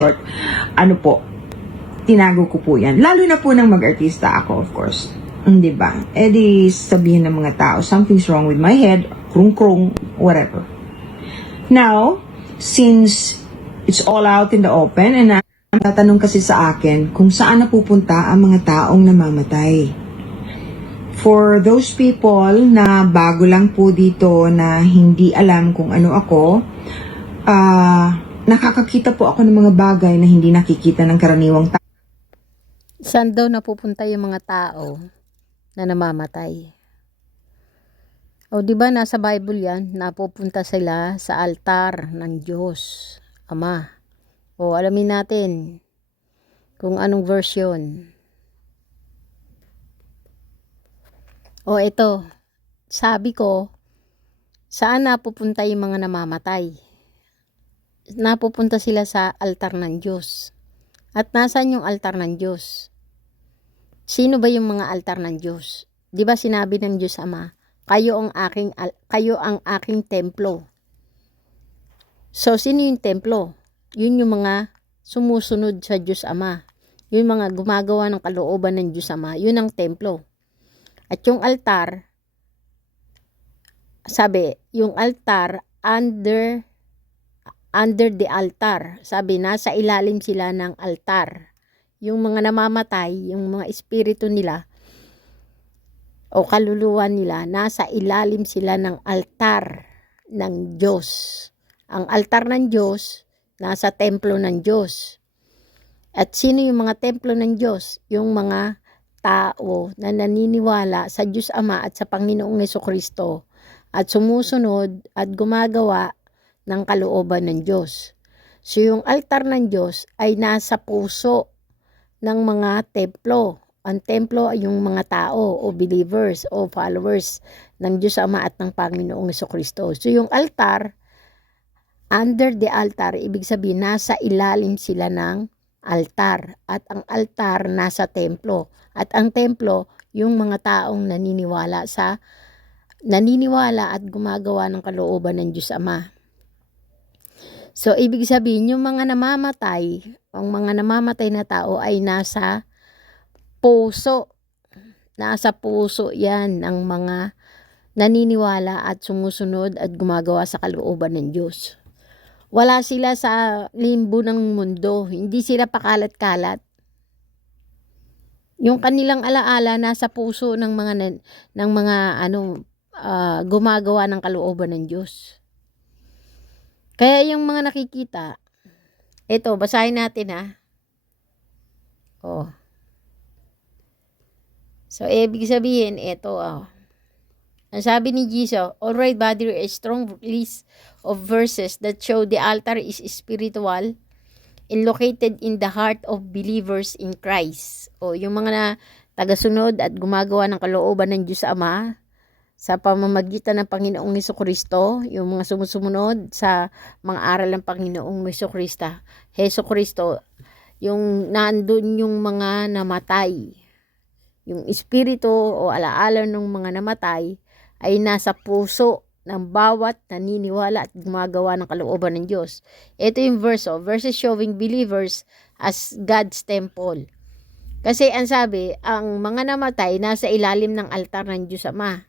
ano po, tinago ko po yan. Lalo na po nang mag-artista ako, of course. Di ba? Eh di sabihin ng mga tao, something's wrong with my head, krung-krung, whatever. Now, since it's all out in the open, and tatanong kasi sa akin kung saan napupunta ang mga taong namamatay. For those people na bago lang po dito na hindi alam kung ano ako, nakakakita po ako ng mga bagay na hindi nakikita ng karaniwang tao. Saan daw napupunta yung mga tao na namamatay? O di ba nasa Bible yan, napupunta sila sa altar ng Diyos Ama. O alamin natin kung anong version. O ito, sabi ko, saan napupunta yung mga namamatay? Napupunta sila sa altar ng Diyos. At nasaan yung altar ng Diyos? Sino ba yung mga altar ng Diyos? Di ba sinabi ng Diyos Ama, kayo ang aking templo. So, sino yung templo? Yun yung mga sumusunod sa Diyos Ama. Yung mga gumagawa ng kalooban ng Diyos Ama. Yun ang templo. At yung altar, sabi, yung altar under the altar. Sabi, nasa ilalim sila ng altar. Yung mga namamatay, yung mga espiritu nila, o kaluluwa nila, nasa ilalim sila ng altar ng Diyos. Ang altar ng Diyos, nasa templo ng Diyos. At sino yung mga templo ng Diyos? Yung mga tao na naniniwala sa Diyos Ama at sa Panginoong Jesucristo at sumusunod at gumagawa ng kalooban ng Diyos. So yung altar ng Diyos ay nasa puso ng mga templo. Ang templo ay yung mga tao o believers o followers ng Diyos Ama at ng Panginoong Jesucristo. So yung altar, under the altar, ibig sabihin nasa ilalim sila ng altar. At ang altar nasa templo. At ang templo, yung mga taong naniniwala at gumagawa ng kalooban ng Diyos Ama. So, ibig sabihin, yung mga namamatay, ang mga namamatay na tao ay nasa puso. Nasa puso yan ng mga naniniwala at sumusunod at gumagawa sa kalooban ng Diyos. Wala sila sa limbo ng mundo. Hindi sila pakalat-kalat. Yung kanilang alaala nasa puso ng mga gumagawa ng kalooban ng Diyos. Kaya yung mga nakikita, ito, basahin natin ha. Oh. So, ibig sabihin, ito, ang sabi ni Jesus, alright, but there is a strong list of verses that show the altar is spiritual and located in the heart of believers in Christ. O, yung mga tagasunod at gumagawa ng kalooban ng Diyos Ama sa pamamagitan ng Panginoong Jesucristo, yung mga sumusunod sa mga aral ng Panginoong Jesucristo, yung nandun yung mga namatay. Yung espiritu o alaala ng mga namatay ay nasa puso ng bawat naniniwala at gumagawa ng kalooban ng Diyos. Ito yung verses showing believers as God's temple. Kasi ang sabi, ang mga namatay nasa ilalim ng altar ng Diyos Ama.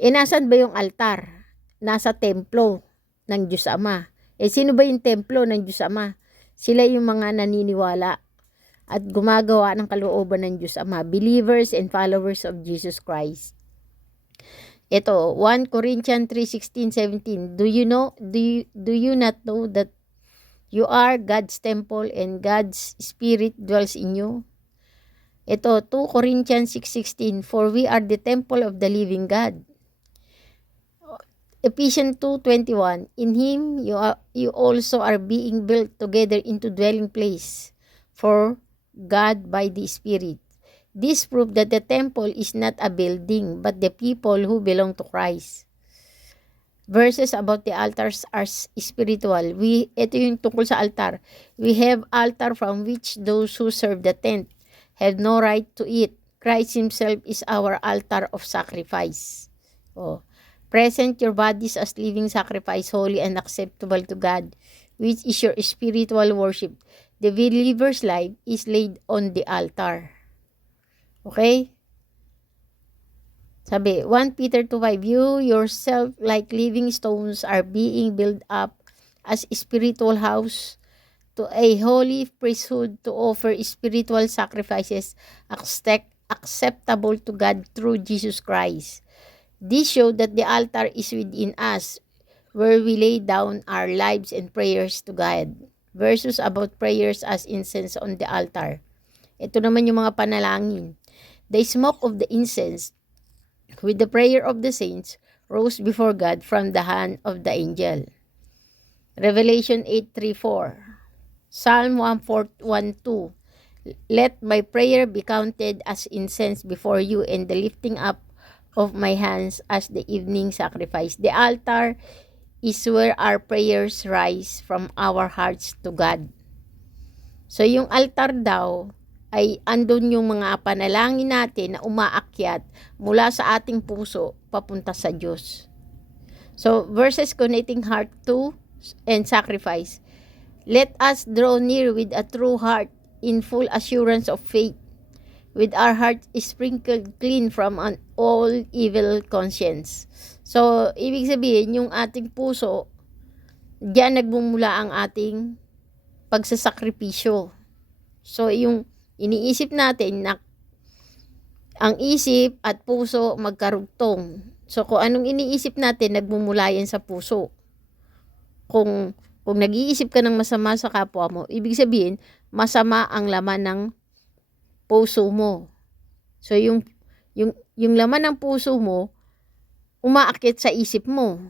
Nasan ba yung altar? Nasa templo ng Diyos Ama. Sino ba yung templo ng Diyos Ama? Sila yung mga naniniwala at gumagawa ng kalooban ng Diyos Ama, believers and followers of Jesus Christ. Ito, 1 Corinthians 3:16-17. Do you not know that you are God's temple and God's Spirit dwells in you? Ito, 2 Corinthians 6:16. For we are the temple of the living God. Ephesians 2:21. In Him you also are being built together into dwelling place for God by the Spirit. This proves that the temple is not a building, but the people who belong to Christ. Verses about the altars are spiritual. Ito yung tungkol sa altar. We have altar from which those who serve the tent have no right to eat. Christ Himself is our altar of sacrifice. Present your bodies as living sacrifice, holy and acceptable to God. which is your spiritual worship. The believer's life is laid on the altar. Okay? Sabi, 1 Peter 2:5, you yourself like living stones are being built up as spiritual house to a holy priesthood to offer spiritual sacrifices acceptable to God through Jesus Christ. This shows that the altar is within us, where we lay down our lives and prayers to God. Verses about prayers as incense on the altar. Ito naman yung mga panalangin. The smoke of the incense with the prayer of the saints rose before God from the hand of the angel. Revelation 8:3-4. Psalm 1:1-2. Let my prayer be counted as incense before you, and the lifting up of my hands as the evening sacrifice. The altar is where our prayers rise from our hearts to God. So yung altar daw ay andun yung mga panalangin natin na umaakyat mula sa ating puso papunta sa Diyos. So verses connecting heart to and sacrifice. Let us draw near with a true heart in full assurance of faith, with our hearts sprinkled clean from an all evil conscience. So, ibig sabihin, yung ating puso, diyan nagmumula ang ating pagsasakripisyo. So, yung iniisip natin na ang isip at puso magkarugtong. So, kung anong iniisip natin, nagmumula yan sa puso. Kung nag-iisip ka ng masama sa kapwa mo, ibig sabihin, masama ang laman ng puso mo. So, yung laman ng puso mo, umaakit sa isip mo.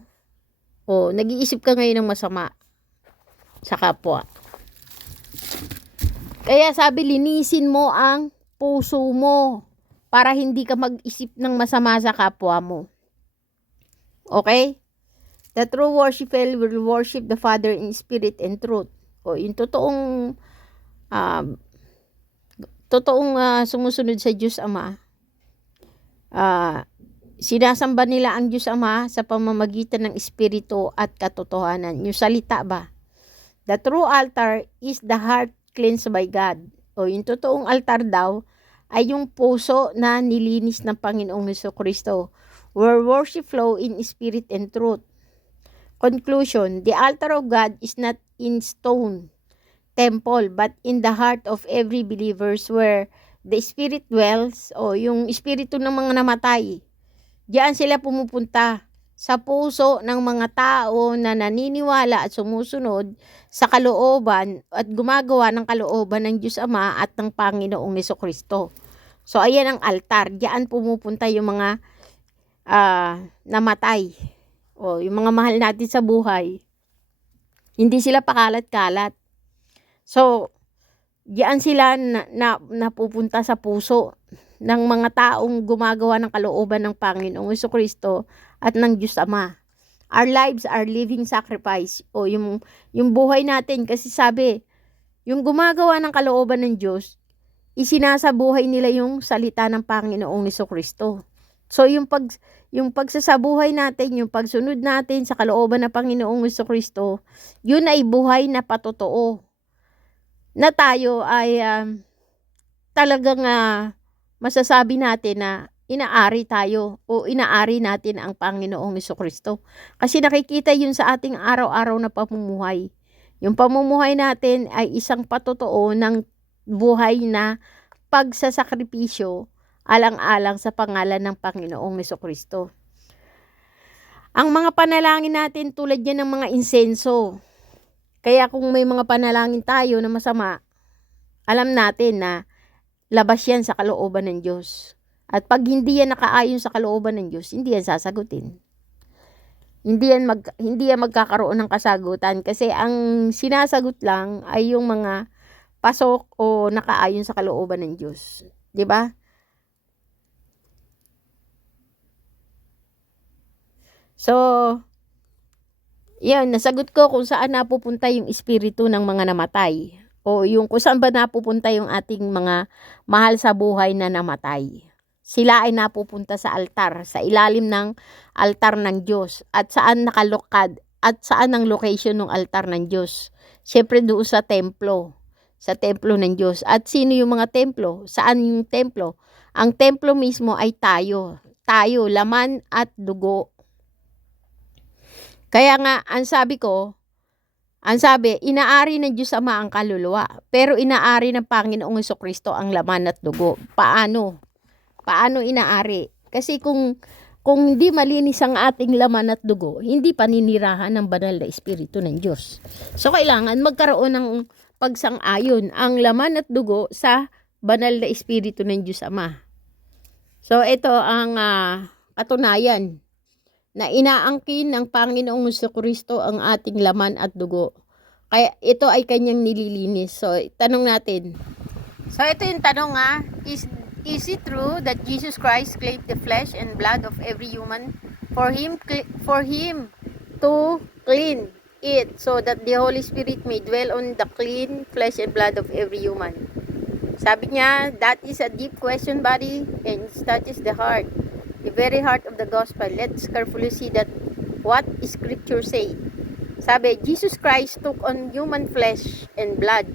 O, nag-iisip ka ngayon ng masama sa kapwa. Kaya sabi, linisin mo ang puso mo para hindi ka mag-isip ng masama sa kapwa mo. Okay? The true worshiper will worship the Father in spirit and truth. O, yung totoong sumusunod sa Diyos Ama, sinasamba nila ang Diyos Ama sa pamamagitan ng Espiritu at katotohanan. Yung salita ba? The true altar is the heart cleansed by God. O yung totoong altar daw ay yung puso na nilinis ng Panginoong Jesucristo, where worship flow in spirit and truth. Conclusion, the altar of God is not in stone temple, but in the heart of every believers where the Spirit dwells, o yung espiritu ng mga namatay. Diyan sila pumupunta sa puso ng mga tao na naniniwala at sumusunod sa kalooban at gumagawa ng kalooban ng Diyos Ama at ng Panginoong Jesucristo. So, ayan ang altar. Diyan pumupunta yung mga namatay. O, yung mga mahal natin sa buhay. Hindi sila pakalat-kalat. So, diyan sila napupunta sa puso ng mga taong gumagawa ng kalooban ng Panginoong Jesucristo at ng Diyos Ama. Our lives are living sacrifice. O yung buhay natin, kasi sabi, yung gumagawa ng kalooban ng Diyos, isinasabuhay nila yung salita ng Panginoong Jesucristo. So yung pagsasabuhay natin, yung pagsunod natin sa kalooban ng Panginoong Jesucristo, yun ay buhay na patotoo. Na tayo ay talagang masasabi natin na inaari tayo o inaari natin ang Panginoong Jesucristo. Kasi nakikita yun sa ating araw-araw na pamumuhay. Yung pamumuhay natin ay isang patotoo ng buhay na pagsasakripisyo alang-alang sa pangalan ng Panginoong Jesucristo. Ang mga panalangin natin tulad yan ng mga insenso. Kaya kung may mga panalangin tayo na masama, alam natin na labas yan sa kalooban ng Diyos. At pag hindi yan nakaayon sa kalooban ng Diyos, hindi yan sasagutin. Hindi yan magkakaroon ng kasagutan kasi ang sinasagot lang ay yung mga pasok o nakaayon sa kalooban ng Diyos. 'Di ba? So, yan, nasagot ko kung saan napupunta yung espiritu ng mga namatay. O yung kung saan ba napupunta yung ating mga mahal sa buhay na namatay. Sila ay napupunta sa altar, sa ilalim ng altar ng Diyos. At saan nakalokad at saan ang location ng altar ng Diyos? Siyempre doon sa templo ng Diyos. At sino yung mga templo? Saan yung templo? Ang templo mismo ay tayo. Tayo, laman at dugo. Kaya nga, ang sabi, inaari ng Diyos Ama ang kaluluwa, pero inaari ng Panginoong Jesucristo ang laman at dugo. Paano? Paano inaari? Kasi kung hindi malinis ang ating laman at dugo, hindi paninirahan ng banal na Espiritu ng Diyos. So, kailangan magkaroon ng pagsang-ayon ang laman at dugo sa banal na Espiritu ng Diyos Ama. So, ito ang katunayan na inaangkin ng Panginoong Jesucristo ang ating laman at dugo. Kaya ito ay kanyang nililinis. So, tanong natin. So, ito yung tanong is it true that Jesus Christ claimed the flesh and blood of every human for him to clean it so that the Holy Spirit may dwell on the clean flesh and blood of every human? Sabi niya, that is a deep question, buddy, and it touches the heart, the very heart of the gospel. Let's carefully see that what Scripture say. Sabi, Jesus Christ took on human flesh and blood.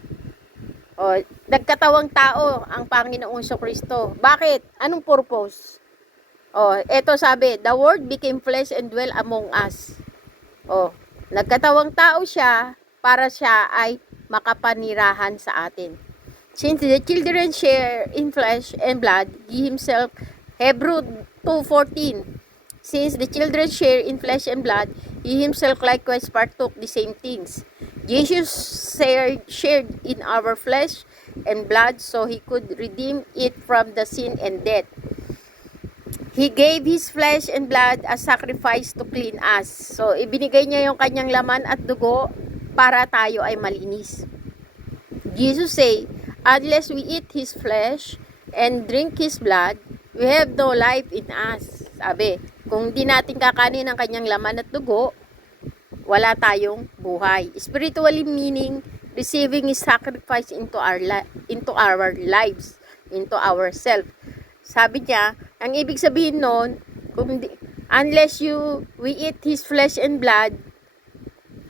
O, nagkatawang tao ang Panginoong Jesucristo. Bakit? Anong purpose? O, eto sabi, the Word became flesh and dwell among us. O, nagkatawang tao siya para siya ay makapanirahan sa atin. Since the children share in flesh and blood, He Himself, Hebrew 2:14. Since the children share in flesh and blood, He Himself likewise partook the same things. Jesus shared in our flesh and blood so He could redeem it from the sin and death. He gave His flesh and blood as sacrifice to clean us. So, ibinigay niya yung kanyang laman at dugo para tayo ay malinis. Jesus say, unless we eat His flesh and drink His blood, we have no life in us. Sabi, kung di natin kakanin ang kanyang laman at dugo, wala tayong buhay. Spiritually meaning, receiving His sacrifice into our lives, into ourselves. Sabi niya, ang ibig sabihin nun, unless we eat His flesh and blood,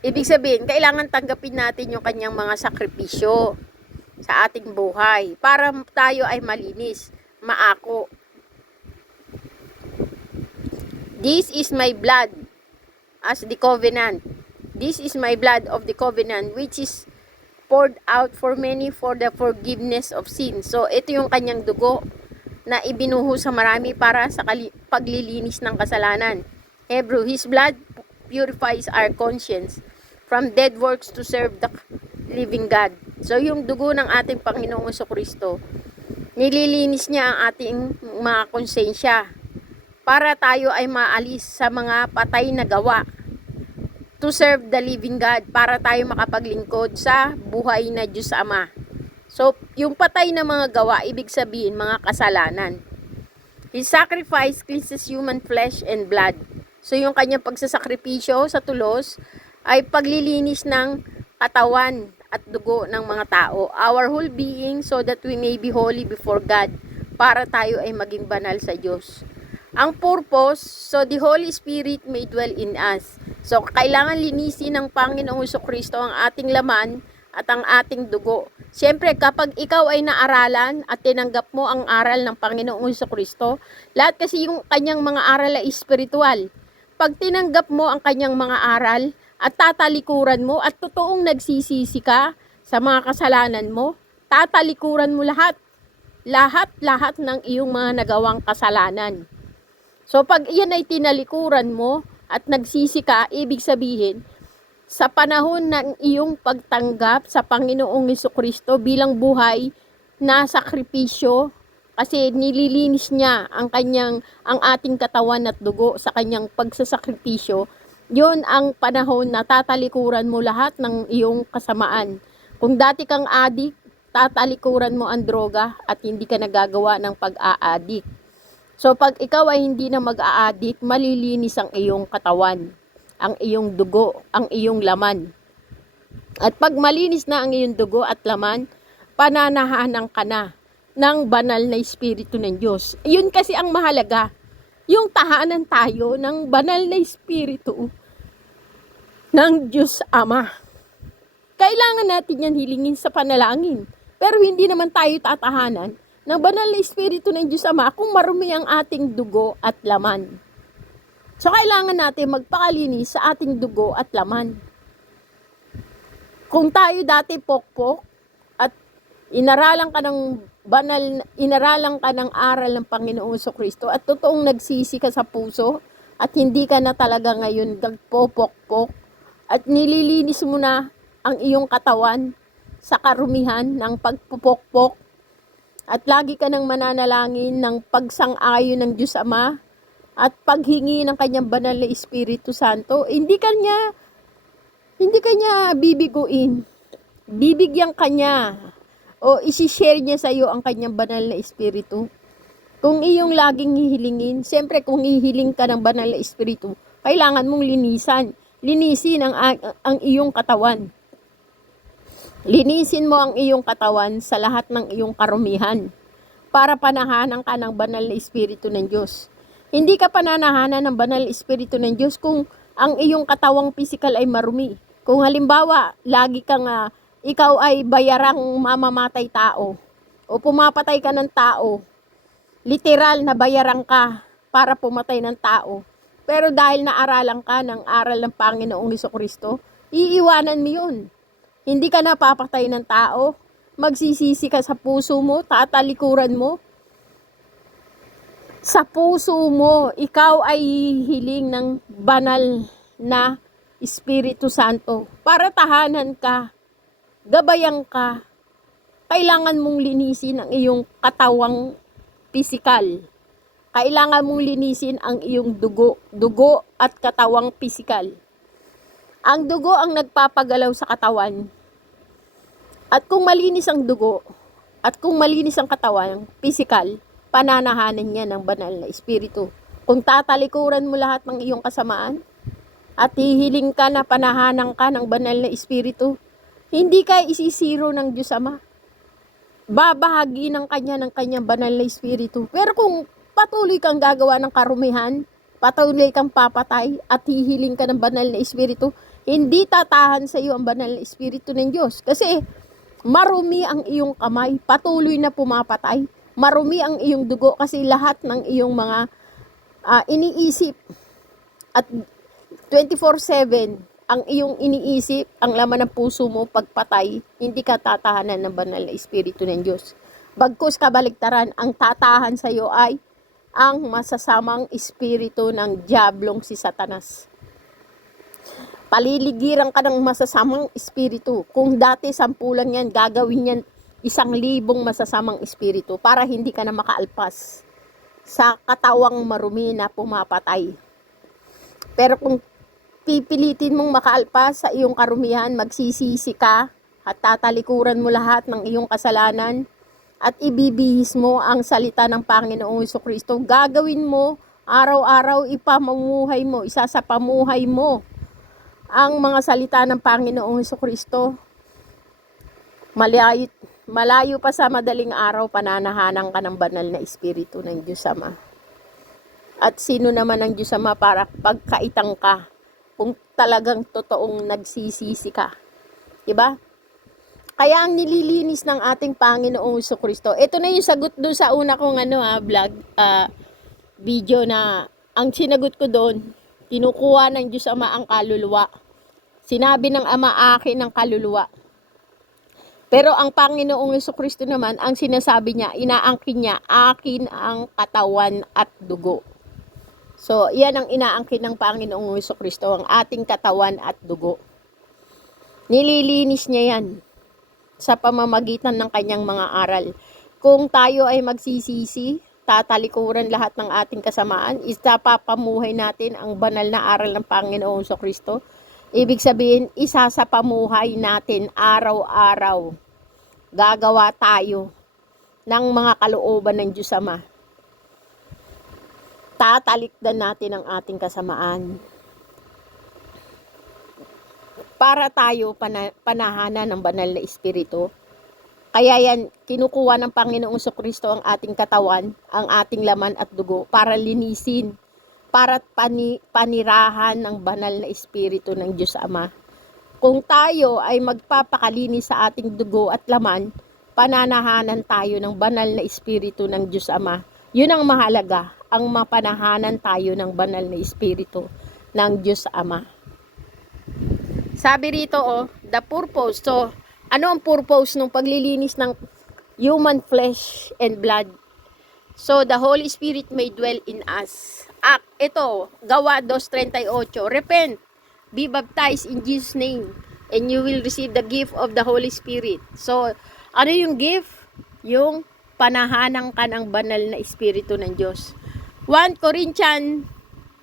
ibig sabihin, kailangan tanggapin natin yung kanyang mga sakripisyo sa ating buhay para tayo ay malinis, maako. This is my blood as the covenant. This is my blood of the covenant which is poured out for many for the forgiveness of sin. So, ito yung kanyang dugo na ibinuho sa marami para sa paglilinis ng kasalanan. Hebrew, His blood purifies our conscience from dead works to serve the living God. So, yung dugo ng ating Panginoong Jesucristo, nililinis niya ang ating mga konsensya para tayo ay maalis sa mga patay na gawa to serve the living God, para tayo makapaglingkod sa buhay na Diyos Ama. So, yung patay na mga gawa, ibig sabihin mga kasalanan. His sacrifice cleanses human flesh and blood. So, yung kanyang pagsasakripisyo sa tulos ay paglilinis ng katawan at dugo ng mga tao, our whole being, so that we may be holy before God, para tayo ay maging banal sa Diyos. Ang purpose, so the Holy Spirit may dwell in us. So, kailangan linisin ng Panginoong Jesucristo ang ating laman at ang ating dugo. Siyempre, kapag ikaw ay naaralan at tinanggap mo ang aral ng Panginoong Jesucristo, lahat kasi yung kanyang mga aral ay espiritual. Pag tinanggap mo ang kanyang mga aral, at tatalikuran mo at totoong nagsisisi ka sa mga kasalanan mo, tatalikuran mo lahat ng iyong mga nagawang kasalanan. So, pag iyan ay tinalikuran mo at nagsisi ka, ibig sabihin, sa panahon ng iyong pagtanggap sa Panginoong Jesucristo bilang buhay na sakripisyo, kasi nililinis niya ang ating katawan at dugo sa kanyang pagsasakripisyo, yun ang panahon na tatalikuran mo lahat ng iyong kasamaan. Kung dati kang adik, tatalikuran mo ang droga at hindi ka nagagawa ng pag-aadik. So, pag ikaw ay hindi na mag-aadik, malilinis ang iyong katawan, ang iyong dugo, ang iyong laman. At pag malinis na ang iyong dugo at laman, pananahanan ka na ng banal na Espiritu ng Diyos. Yun kasi ang mahalaga. Yung tahanan tayo ng banal na Espiritu. ng Diyos Ama. Kailangan natin yan hilingin sa panalangin. Pero hindi naman tayo tatahanan ng banal na Espiritu ng Diyos Ama kung marumi ang ating dugo at laman. So, kailangan natin magpakalinis sa ating dugo at laman. Kung tayo dati pokpok at inaralan ka ng aral ng Panginoong Kristo at totoong nagsisi ka sa puso at hindi ka na talaga ngayon gagpopokpok at nililinis mo na ang iyong katawan sa karumihan ng pagpupokpok at lagi ka nang mananalangin ng pagsang-ayon ng Diyos Ama at paghingi ng kanyang banal na Espiritu Santo, hindi kanya bibiguin. Bibigyan kanya o isi-share niya sa iyo ang kanyang banal na Espiritu. Kung iyong laging hihilingin, siyempre kung hihiling ka ng banal na Espiritu, kailangan mong linisin ang iyong katawan. Linisin mo ang iyong katawan sa lahat ng iyong karumihan para panahanan ka ng banal na Espiritu ng Diyos. Hindi ka pananahanan ng banal na Espiritu ng Diyos kung ang iyong katawang pisikal ay marumi. Kung halimbawa, lagi kang ikaw ay bayarang mamamatay tao o pumapatay ka ng tao, literal na bayarang ka para pumatay ng tao. Pero dahil naaralan ka ng aral ng Panginoong Jesucristo, iiwanan mo yun. Hindi ka napapatay ng tao, magsisisi ka sa puso mo, tatalikuran mo. Sa puso mo, ikaw ay hiling ng banal na Espiritu Santo para tahanan ka, gabayan ka. Kailangan mong linisin ang iyong katawang pisikal. Kailangan mong linisin ang iyong dugo at katawang pisikal. Ang dugo ang nagpapagalaw sa katawan. At kung malinis ang dugo, at kung malinis ang katawan, pisikal, pananahanan niya ng banal na Espiritu. Kung tatalikuran mo lahat ng iyong kasamaan, at hihiling ka na panahanan ka ng banal na Espiritu, hindi ka isisiro ng Diyos Ama. Babahagi ng kanyang banal na Espiritu. Pero kung patuloy kang gagawa ng karumihan, patuloy kang papatay, at hihiling ka ng banal na Espiritu, hindi tatahan sa iyo ang banal na Espiritu ng Diyos. Kasi marumi ang iyong kamay, patuloy na pumapatay. Marumi ang iyong dugo kasi lahat ng iyong mga iniisip at 24/7 ang iyong iniisip, ang laman ng puso mo pagpatay, hindi ka tatahanan ng banal na Espiritu ng Diyos. Bagkus kabaligtaran, ang tatahan sa iyo ay ang masasamang espiritu ng diablong si Satanas. Paliligiran ka ng masasamang espiritu. Kung dati 10 lang yan, gagawin yan 1,000 masasamang espiritu para hindi ka na makaalpas sa katawang marumi na pumapatay. Pero kung pipilitin mong makaalpas sa iyong karumihan, magsisisi ka at tatalikuran mo lahat ng iyong kasalanan at ibibihis mo ang salita ng Panginoong Jesucristo. Gagawin mo araw-araw, ipamuhay mo, isasapamuhay mo ang mga salita ng Panginoong Jesucristo. Malayo pa sa madaling araw, pananahanan ka ng banal na Espiritu ng Diyos Ama. At sino naman ang Diyos Ama para pagkaitang ka kung talagang totoong nagsisisi ka? Diba? Kaya ang nililinis ng ating Panginoong Jesucristo, ito na yung sagot doon sa una kong video na ang sinagot ko doon, kinukuha ng Diyos Ama ang kaluluwa. Sinabi ng Ama, akin ang kaluluwa. Pero ang Panginoong Jesucristo naman, ang sinasabi niya, inaangkin niya, akin ang katawan at dugo. So, yan ang inaangkin ng Panginoong Jesucristo, ang ating katawan at dugo. Nililinis niya yan sa pamamagitan ng kanyang mga aral. Kung tayo ay magsisisi, tatalikuran lahat ng ating kasamaan, isapapamuhay natin ang banal na aral ng Panginoong Jesucristo. Ibig sabihin, isa sa pamuhay natin araw-araw. Gagawa tayo ng mga kalooban ng Diyos Ama. Tatalikdan natin ang ating kasamaan. Para tayo panahanan ng banal na Espiritu. Kaya yan, kinukuha ng Panginoong Jesucristo ang ating katawan, ang ating laman at dugo para linisin, para panirahan ng banal na Espiritu ng Diyos Ama. Kung tayo ay magpapakalinis sa ating dugo at laman, pananahanan tayo ng banal na Espiritu ng Diyos Ama. Yun ang mahalaga, ang mapanahanan tayo ng banal na Espiritu ng Diyos Ama. Sabi rito, the purpose. So, ano ang purpose ng paglilinis ng human flesh and blood? So, the Holy Spirit may dwell in us. Ito, Gawa 2:38. Repent, be baptized in Jesus' name, and you will receive the gift of the Holy Spirit. So, ano yung gift? Yung panahanang ka ng banal na Espiritu ng Diyos. 1 Corinthians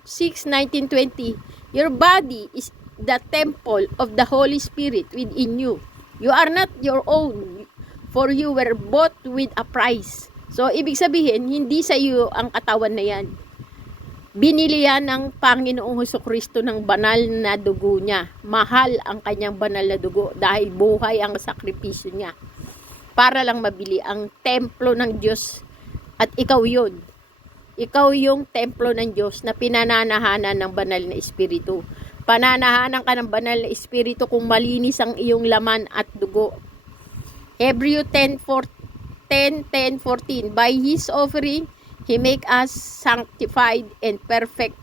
6:19-20. Your body is the temple of the Holy Spirit within you. You are not your own, for you were bought with a price. So, ibig sabihin, hindi sa iyo ang katawan na yan. Binili yan ng Panginoong Hesukristo ng banal na dugo niya. Mahal ang kanyang banal na dugo dahil buhay ang sakripisyo niya. Para lang mabili ang templo ng Diyos. At ikaw yun. Ikaw yung templo ng Diyos na pinananahanan ng banal na Espiritu. Pananahanan ka ng banal na Espiritu kung malinis ang iyong laman at dugo. Hebrews 10:14. By His offering, He make us sanctified and perfect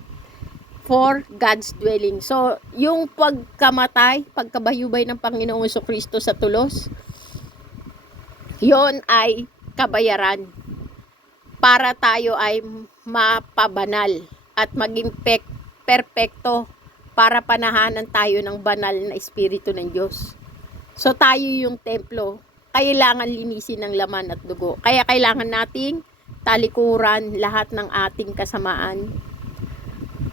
for God's dwelling. So, yung pagkamatay, pagkabayubay ng Panginoong Jesucristo sa tulos, yon ay kabayaran para tayo ay mapabanal at maging perpekto para panahanan tayo ng banal na Espiritu ng Diyos. So, tayo yung templo. Kailangan linisin ng laman at dugo. Kaya kailangan nating talikuran lahat ng ating kasamaan.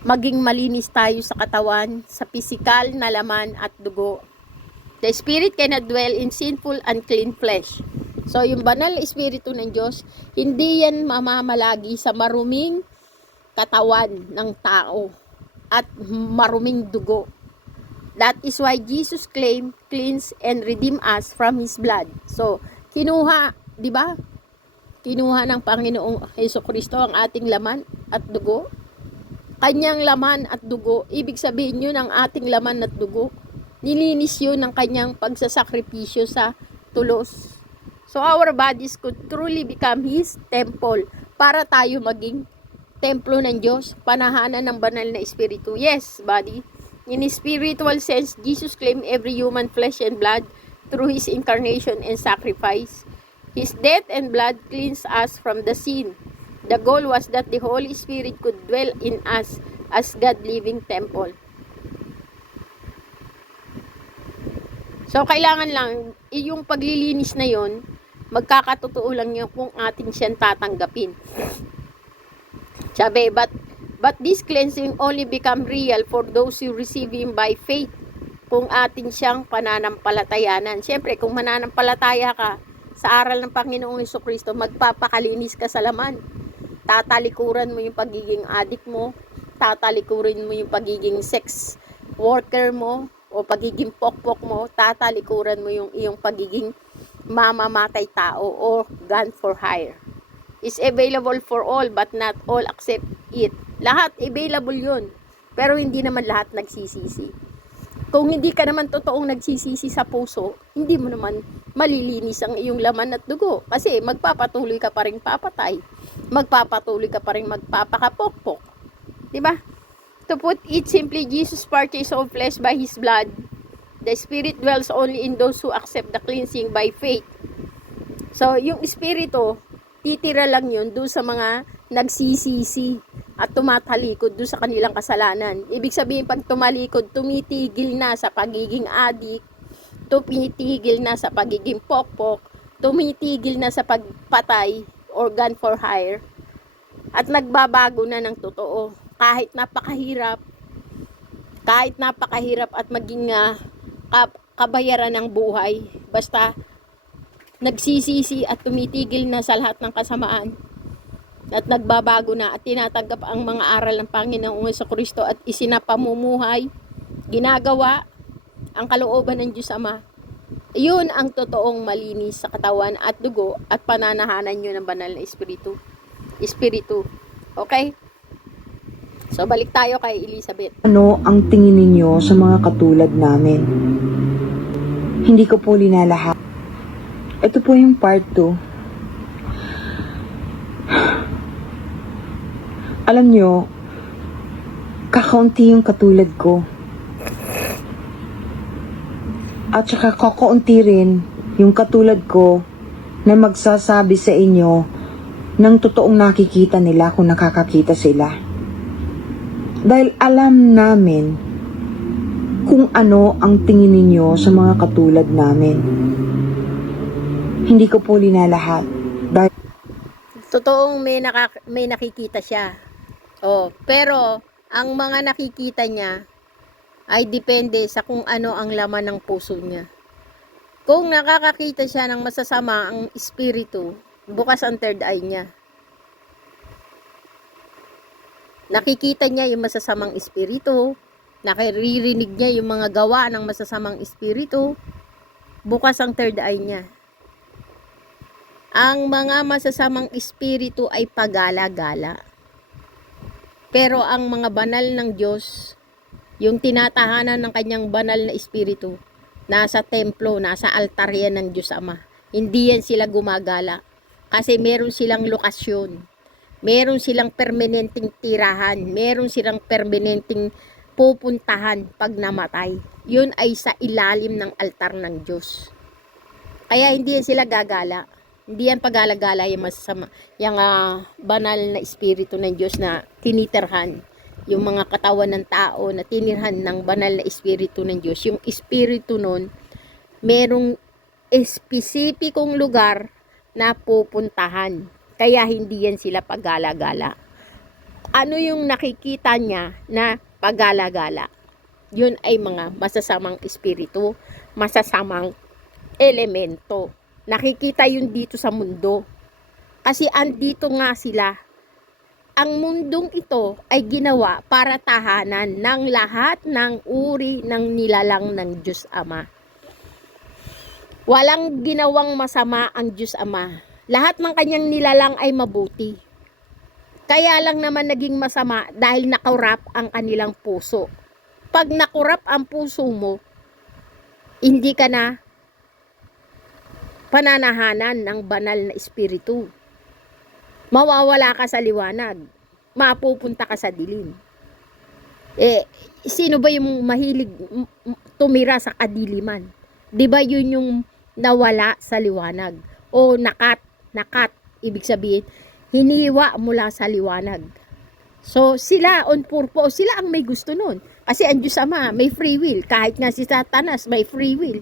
Maging malinis tayo sa katawan, sa pisikal na laman at dugo. The Spirit cannot dwell in sinful, unclean flesh. So, yung banal na Espiritu ng Diyos, hindi yan mamamalagi sa maruming katawan ng tao at maruming dugo. That is why Jesus claimed, cleanse and redeem us from His blood. So, kinuha, di ba? Kinuha ng Panginoong Hesukristo ang ating laman at dugo. Kanyang laman at dugo, ibig sabihin yun ang ating laman at dugo. Nilinis yun ng kanyang pagsasakripisyo sa tulos. So, our bodies could truly become His temple para tayo maging templo ng Diyos, panahanan ng banal na Espiritu. Yes, body. In a spiritual sense, Jesus claimed every human flesh and blood through His incarnation and sacrifice. His death and blood cleansed us from the sin. The goal was that the Holy Spirit could dwell in us as God-living temple. So, kailangan lang, yung paglilinis na yon, magkakatotoo lang yun kung ating siyang tatanggapin. Sabi, but this cleansing only become real for those who receive Him by faith. Kung atin siyang pananampalatayanan. Siyempre, kung mananampalataya ka sa aral ng Panginoong Jesucristo, magpapakalinis ka sa laman. Tatalikuran mo yung pagiging addict mo. Tatalikuran mo yung pagiging sex worker mo o pagiging pokpok mo. Tatalikuran mo yung iyong pagiging mamamatay tao o gun for hire. Is available for all but not all accept it. Lahat available yun. Pero hindi naman lahat nagsisisi. Kung hindi ka naman totoong nagsisisi sa puso, hindi mo naman malilinis ang iyong laman at dugo. Kasi magpapatuloy ka pa rin papatay. Magpapatuloy ka pa rin magpapakapokpok. Diba? To put it simply, Jesus purchased all flesh by His blood. The Spirit dwells only in those who accept the cleansing by faith. So, yung Espiritu, titira lang yun doon sa mga nagsisisi at tumatalikod doon sa kanilang kasalanan. Ibig sabihin, pag tumalikod, tumitigil na sa pagiging addict, tumitigil na sa pagiging pokpok, tumitigil na sa pagpatay or gun for hire, at nagbabago na ng totoo. Kahit napakahirap at maging kabayaran ng buhay, basta nagsisisi at tumitigil na sa lahat ng kasamaan at nagbabago na at tinatanggap ang mga aral ng Panginoong Jesucristo at isinapamumuhay, ginagawa ang kalooban ng Diyos Ama. Yun ang totoong malinis sa katawan at dugo at pananahanan nyo ng banal na Espiritu. Okay? So, balik tayo kay Elizabeth. Ano ang tingin ninyo sa mga katulad namin? Hindi ko po linalahap. Ito po yung part 2. Alam nyo, kakaunti yung katulad ko. At saka kakaunti rin yung katulad ko na magsasabi sa inyo ng totoong nakikita nila kung nakakakita sila. Dahil alam namin kung ano ang tingin ninyo sa mga katulad namin. Hindi ko po linalahat. Dahil Totoong may nakikita siya. Oh, pero ang mga nakikita niya ay depende sa kung ano ang laman ng puso niya. Kung nakakakita siya ng masasama ang espiritu, bukas ang third eye niya. Nakikita niya yung masasamang espiritu, nakaririnig niya yung mga gawa ng masasamang espiritu, bukas ang third eye niya. Ang mga masasamang espiritu ay pagala-gala. Pero ang mga banal ng Diyos, yung tinatahanan ng kanyang banal na espiritu, nasa templo, nasa altar yan ng Diyos Ama. Hindi yan sila gumagala. Kasi meron silang lokasyon. Meron silang permanenteng tirahan. Meron silang permanenteng pupuntahan pag namatay. Yun ay sa ilalim ng altar ng Diyos. Kaya hindi yan sila gagala. Hindi yan pagala-gala yung masasama, yung banal na espiritu ng Diyos na tinitirhan. Yung mga katawan ng tao na tinirhan ng banal na espiritu ng Diyos. Yung espiritu nun, merong espesipikong lugar na pupuntahan. Kaya hindi yan sila pagala-gala. Ano yung nakikita niya na pagala-gala? Yun ay mga masasamang espiritu, masasamang elemento. Nakikita yun dito sa mundo. Kasi andito nga sila. Ang mundong ito ay ginawa para tahanan ng lahat ng uri ng nilalang ng Diyos Ama. Walang ginawang masama ang Diyos Ama. Lahat ng kanyang nilalang ay mabuti. Kaya lang naman naging masama dahil nakurap ang kanilang puso. Pag nakurap ang puso mo, hindi ka na pananahanan ng banal na espiritu. Mawawala ka sa liwanag. Mapupunta ka sa dilim. Sino ba yung mahilig tumira sa kadiliman? 'Di ba yun yung nawala sa liwanag? O nakat, ibig sabihin, hiniwa mula sa liwanag. So, sila on purpose, sila ang may gusto nun. Kasi ang Diyos Ama, may free will. Kahit nga si Satanas, may free will.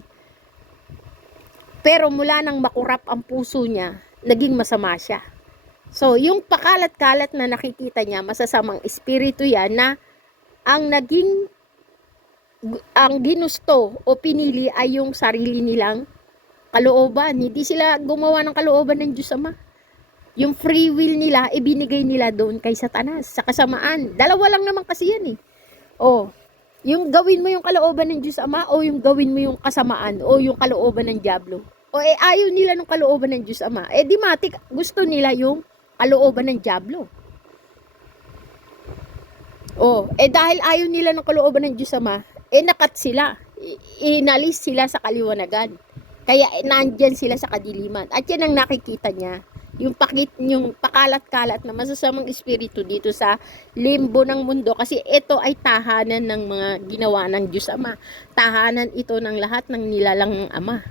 Pero mula nang makurap ang puso niya, naging masama siya. So, yung pakalat-kalat na nakikita niya, masasamang espiritu yan na ang ginusto o pinili ay yung sarili nilang kalooban. Hindi sila gumawa ng kalooban ng Diyos Ama. Yung free will nila, ibinigay nila doon kay Satanas, sa kasamaan. Dalawa lang naman kasi yan eh. O, yung gawin mo yung kalooban ng Diyos Ama o yung gawin mo yung kasamaan o yung kalooban ng Diablo. O ayaw nila ng kalooban ng Diyos Ama. Di matik, gusto nila yung kalooban ng Diablo. Dahil ayaw nila ng kalooban ng Diyos Ama, nakat sila. Inalis sila sa kaliwanagan. Kaya nandyan sila sa kadiliman. At yan ang nakikita niya. Yung pakalat-kalat na masasamang espiritu dito sa limbo ng mundo. Kasi ito ay tahanan ng mga ginawa ng Diyos Ama. Tahanan ito ng lahat ng nilalang ng Ama.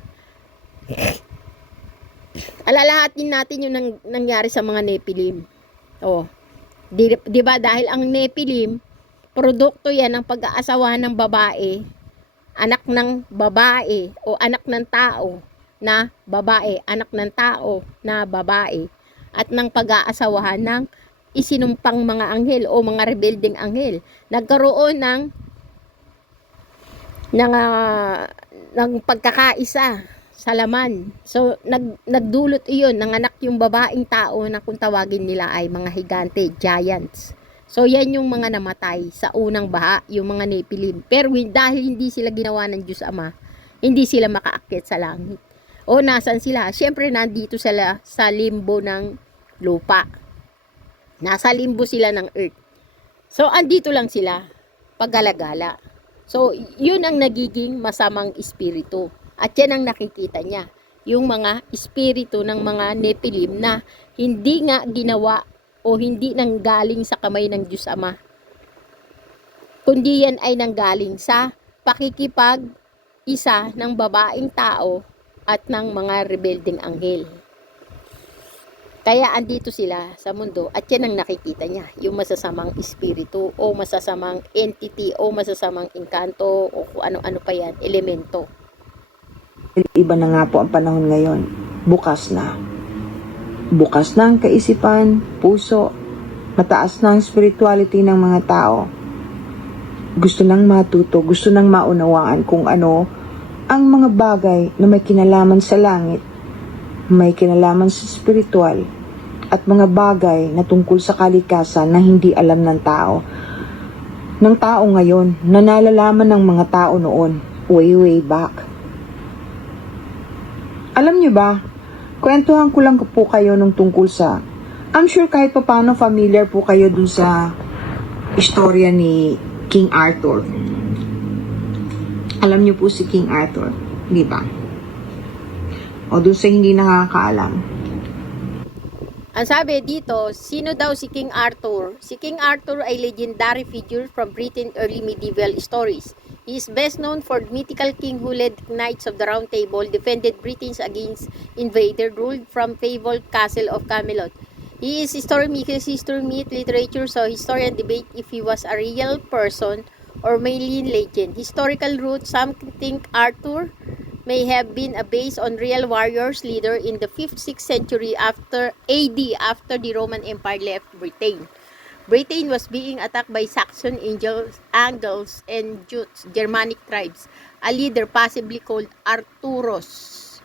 Alalahatin natin yung nangyari sa mga Nephilim. Di ba dahil ang Nephilim, produkto yan ng pag-aasawa ng babae, anak ng babae o anak ng tao na babae, anak ng tao na babae, at ng pag-aasawahan ng isinumpang mga anghel o mga rebeldeng anghel. Nagkaroon ng pagkakaisa sa laman. So, nagdulot iyon, nanganak yung babaeng tao na kung tawagin nila ay mga higante, giants. So, yan yung mga namatay sa unang baha, yung mga Nephilim. Pero dahil hindi sila ginawa ng Diyos Ama, hindi sila makaakyat sa langit. Nasan sila? Siyempre, nandito sila sa limbo ng lupa. Nasa limbo sila ng earth. So, andito lang sila, paggalagala. So, yun ang nagiging masamang espiritu. At yan ang nakikita niya. Yung mga espiritu ng mga Nephilim na hindi nga ginawa o hindi nanggaling sa kamay ng Diyos Ama. Kundi yan ay nanggaling sa pakikipag isa ng babaeng tao at ng mga rebelding anghel. Kaya andito sila sa mundo at yan ang nakikita niya, yung masasamang espiritu o masasamang entity o masasamang engkanto o kung ano-ano pa yan, elemento. Iba na nga po ang panahon ngayon. Bukas na. Bukas na ang kaisipan, puso, mataas na ang spirituality ng mga tao. Gusto nang matuto, gusto nang maunawaan kung ano ang mga bagay na may kinalaman sa langit, may kinalaman sa spiritual, at mga bagay na tungkol sa kalikasan na hindi alam ng tao. Ng tao ngayon, na nalalaman ng mga tao noon, way back. Alam nyo ba, kwentuhan ko lang po kayo nung tungkol sa, I'm sure kahit paano familiar po kayo dun sa istorya ni King Arthur. Alam nyo po si King Arthur, di ba? O dun sa hindi nakakaalam. Ang sabi dito, sino daw si King Arthur? Si King Arthur ay legendary figure from Britain early medieval stories. He is best known for the mythical king who led Knights of the Round Table, defended Britain against invader, ruled from fabled castle of Camelot. He is history myth, literature, so historian debate if he was a real person or mainly legend. Historical roots, some think Arthur may have been a base on real warriors leader in the 5th, 6th century after AD after the Roman Empire left Britain. Britain was being attacked by Saxon Angles and Jutes, Germanic tribes. A leader possibly called Arturos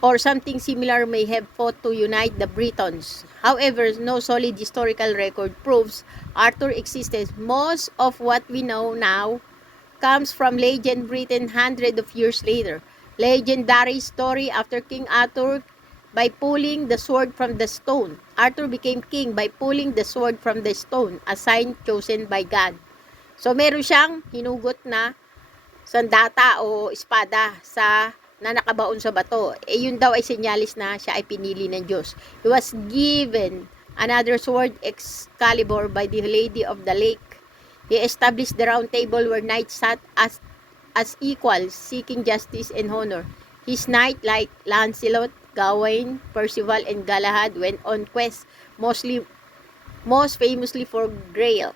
or something similar may have fought to unite the Britons. However, no solid historical record proves Arthur existed. Most of what we know now comes from legend written hundreds of years later. Legendary story after King Arthur by pulling the sword from the stone. Arthur became king by pulling the sword from the stone, a sign chosen by God. So meron siyang hinugot na sandata o espada na nakabaon sa bato. Yun daw ay senyalis na siya ay pinili ng Diyos. He was given another sword, Excalibur, by the Lady of the Lake. He established the round table where knights sat as equals, seeking justice and honor. His knight like Lancelot, Gawain, Percival, and Galahad went on quests, most famously for Grail.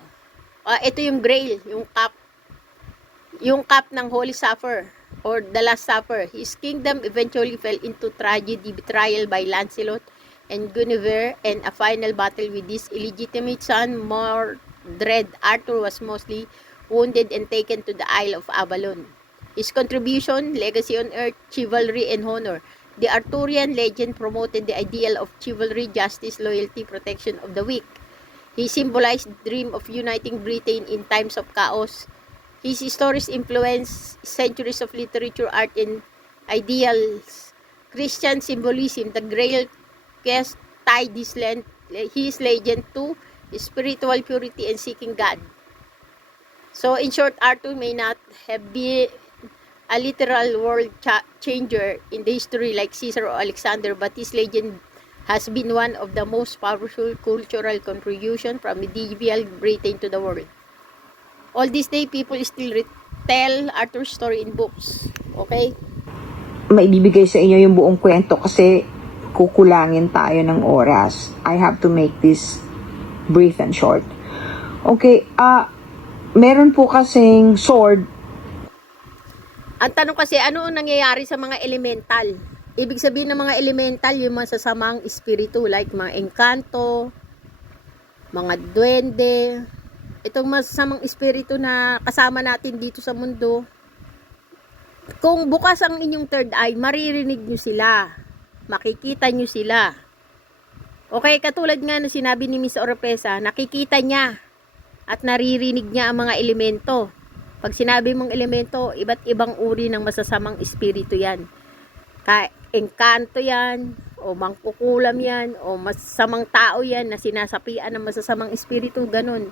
Ito yung Grail, yung cup ng Holy Supper or the Last Supper. His kingdom eventually fell into tragedy, betrayal by Lancelot and Guinevere, and a final battle with his illegitimate son Mordred. Arthur was mostly wounded and taken to the Isle of Avalon. His contribution, legacy on earth, chivalry and honor. The Arthurian legend promoted the ideal of chivalry, justice, loyalty, protection of the weak. He symbolized the dream of uniting Britain in times of chaos. His stories influenced centuries of literature, art, and ideals. Christian symbolism, the Grail quest tied his legend to spiritual purity and seeking God. So, in short, Arthur may not have been a literal world changer in the history like Caesar or Alexander, but his legend has been one of the most powerful cultural contribution from medieval Britain to the world. All this day, people still tell Arthur's story in books. Okay? Maibibigay sa inyo yung buong kwento kasi kukulangin tayo ng oras. I have to make this brief and short. Okay, meron po kasing sword. Ang tanong kasi, ano ang nangyayari sa mga elemental? Ibig sabihin ng mga elemental, yung masasamang espiritu, like mga engkanto, mga duwende, itong masasamang espiritu na kasama natin dito sa mundo. Kung bukas ang inyong third eye, maririnig nyo sila. Makikita nyo sila. Okay, katulad nga na sinabi ni Miss Oropesa, nakikita niya at naririnig niya ang mga elemento. Pag sinabi mong elemento, iba't ibang uri ng masasamang espiritu yan. Engkanto yan, o mangkukulam yan, o masasamang tao yan na sinasapian ng masasamang espiritu, ganun.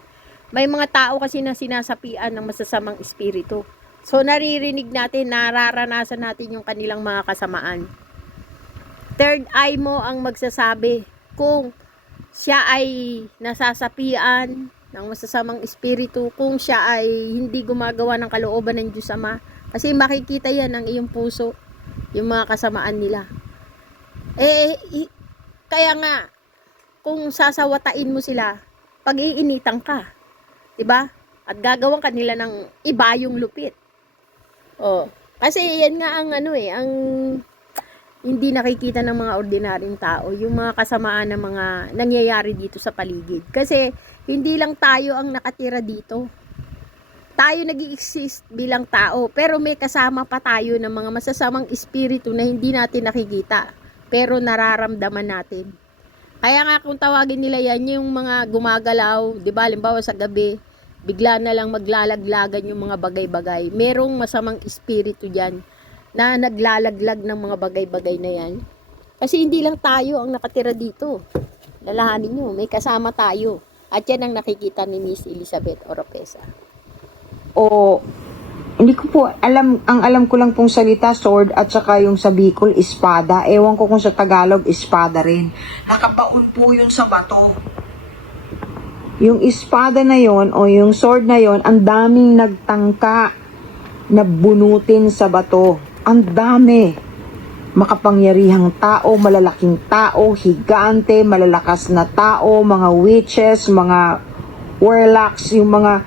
may mga tao kasi na sinasapian ng masasamang espiritu. So, naririnig natin, nararanasan natin yung kanilang mga kasamaan. Third eye mo ang magsasabi kung siya ay nasasapian ng masasamang espiritu, kung siya ay hindi gumagawa ng kalooban ng Diyos Ama. Kasi makikita yan ng iyong puso, yung mga kasamaan nila. Kaya nga, kung sasawatain mo sila, pag-iinitan ka. 'Di ba? At gagawin kanila ng iba yung lupit. Oh, kasi yan nga ang ang hindi nakikita ng mga ordinaryong tao, yung mga kasamaan ng mga nangyayari dito sa paligid. Kasi hindi lang tayo ang nakatira dito. Tayo nag-i-exist bilang tao, pero may kasama pa tayo ng mga masasamang espiritu na hindi natin nakikita, pero nararamdaman natin. Kaya nga kung tawagin nila yan, yung mga gumagalaw, 'di ba, halimbawa sa gabi, bigla na lang maglalaglagan yung mga bagay-bagay. Merong masamang espiritu diyan na naglalaglag ng mga bagay-bagay na yan. Kasi hindi lang tayo ang nakatira dito. Lalahanin nyo, may kasama tayo. At yan ang nakikita ni Miss Elizabeth Oropesa. O hindi ko po alam, ang alam ko lang pong salita sword at saka yung sa Bicol espada. Ewan ko kung sa Tagalog espada rin. Nakabaon po yun sa bato. Yung espada na yon o yung sword na yon, ang daming nagtangka na bunutin sa bato. Ang dami. Makapangyarihang tao, malalaking tao, higante, malalakas na tao, mga witches, mga warlocks, yung mga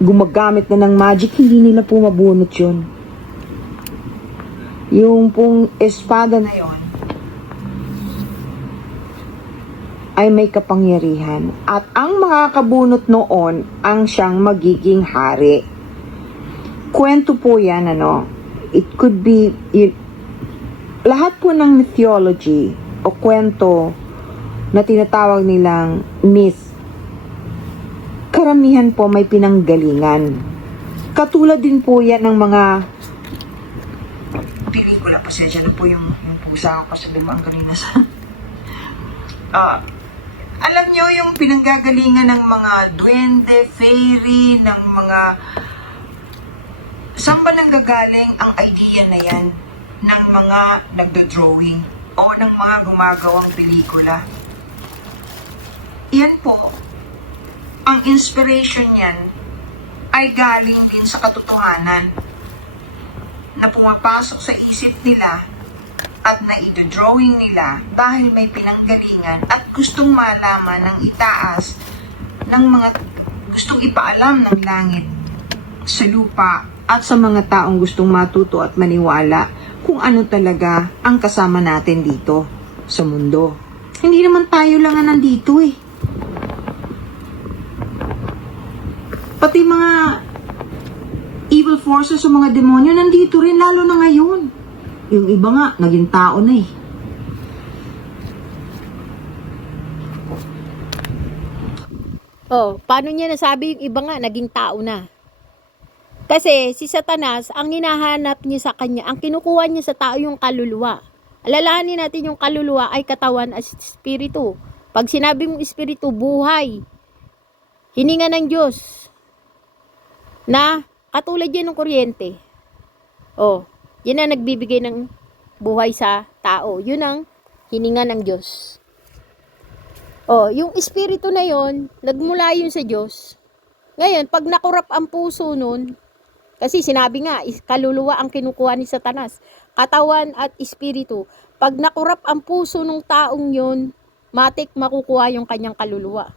gumagamit na ng magic, hindi nila po mabunot yun. Yung pong espada na yon ay may kapangyarihan. At ang makakabunot noon ang siyang magiging hari. Kwento po yan, it could be, lahat po ng mythology o kwento na tinatawag nilang myth, karamihan po may pinanggalingan. Katulad din po yan ng mga pelikula. Pasensya na po yung pusa ko kasi dumaan kanina sa alam nyo yung pinanggagalingan ng mga duwende, fairy, ng mga saan ba nanggagaling ang idea na yan ng mga nagdo-drawing o ng mga gumagawang pelikula? Yan po, ang inspiration yan ay galing din sa katotohanan na pumapasok sa isip nila at naidodrawing nila dahil may pinanggalingan at gustong malaman ng itaas ng mga gustong ipaalam ng langit sa lupa at sa mga taong gustong matuto at maniwala kung ano talaga ang kasama natin dito sa mundo. Hindi naman tayo lang ang nandito eh. Pati mga evil forces o mga demonyo nandito rin, lalo na ngayon. Yung iba nga, naging tao na eh. Oh, paano niya nasabi yung iba nga, naging tao na? Kasi si Satanas, ang hinahanap niya sa kanya, ang kinukuha niya sa tao yung kaluluwa. Alalahanin natin yung kaluluwa ay katawan at espiritu. Pag sinabi mong espiritu, buhay. Hininga ng Diyos. Na katulad yan ng kuryente. Oh, yan ang nagbibigay ng buhay sa tao. Yun ang hininga ng Diyos. Oh, yung espiritu na yon, nagmula yun sa Diyos. Ngayon, pag nakurap ang puso nun, kasi sinabi nga, kaluluwa ang kinukuha ni Satanas, katawan at espiritu. Pag nakurap ang puso ng taong yun, matik makukuha yung kanyang kaluluwa.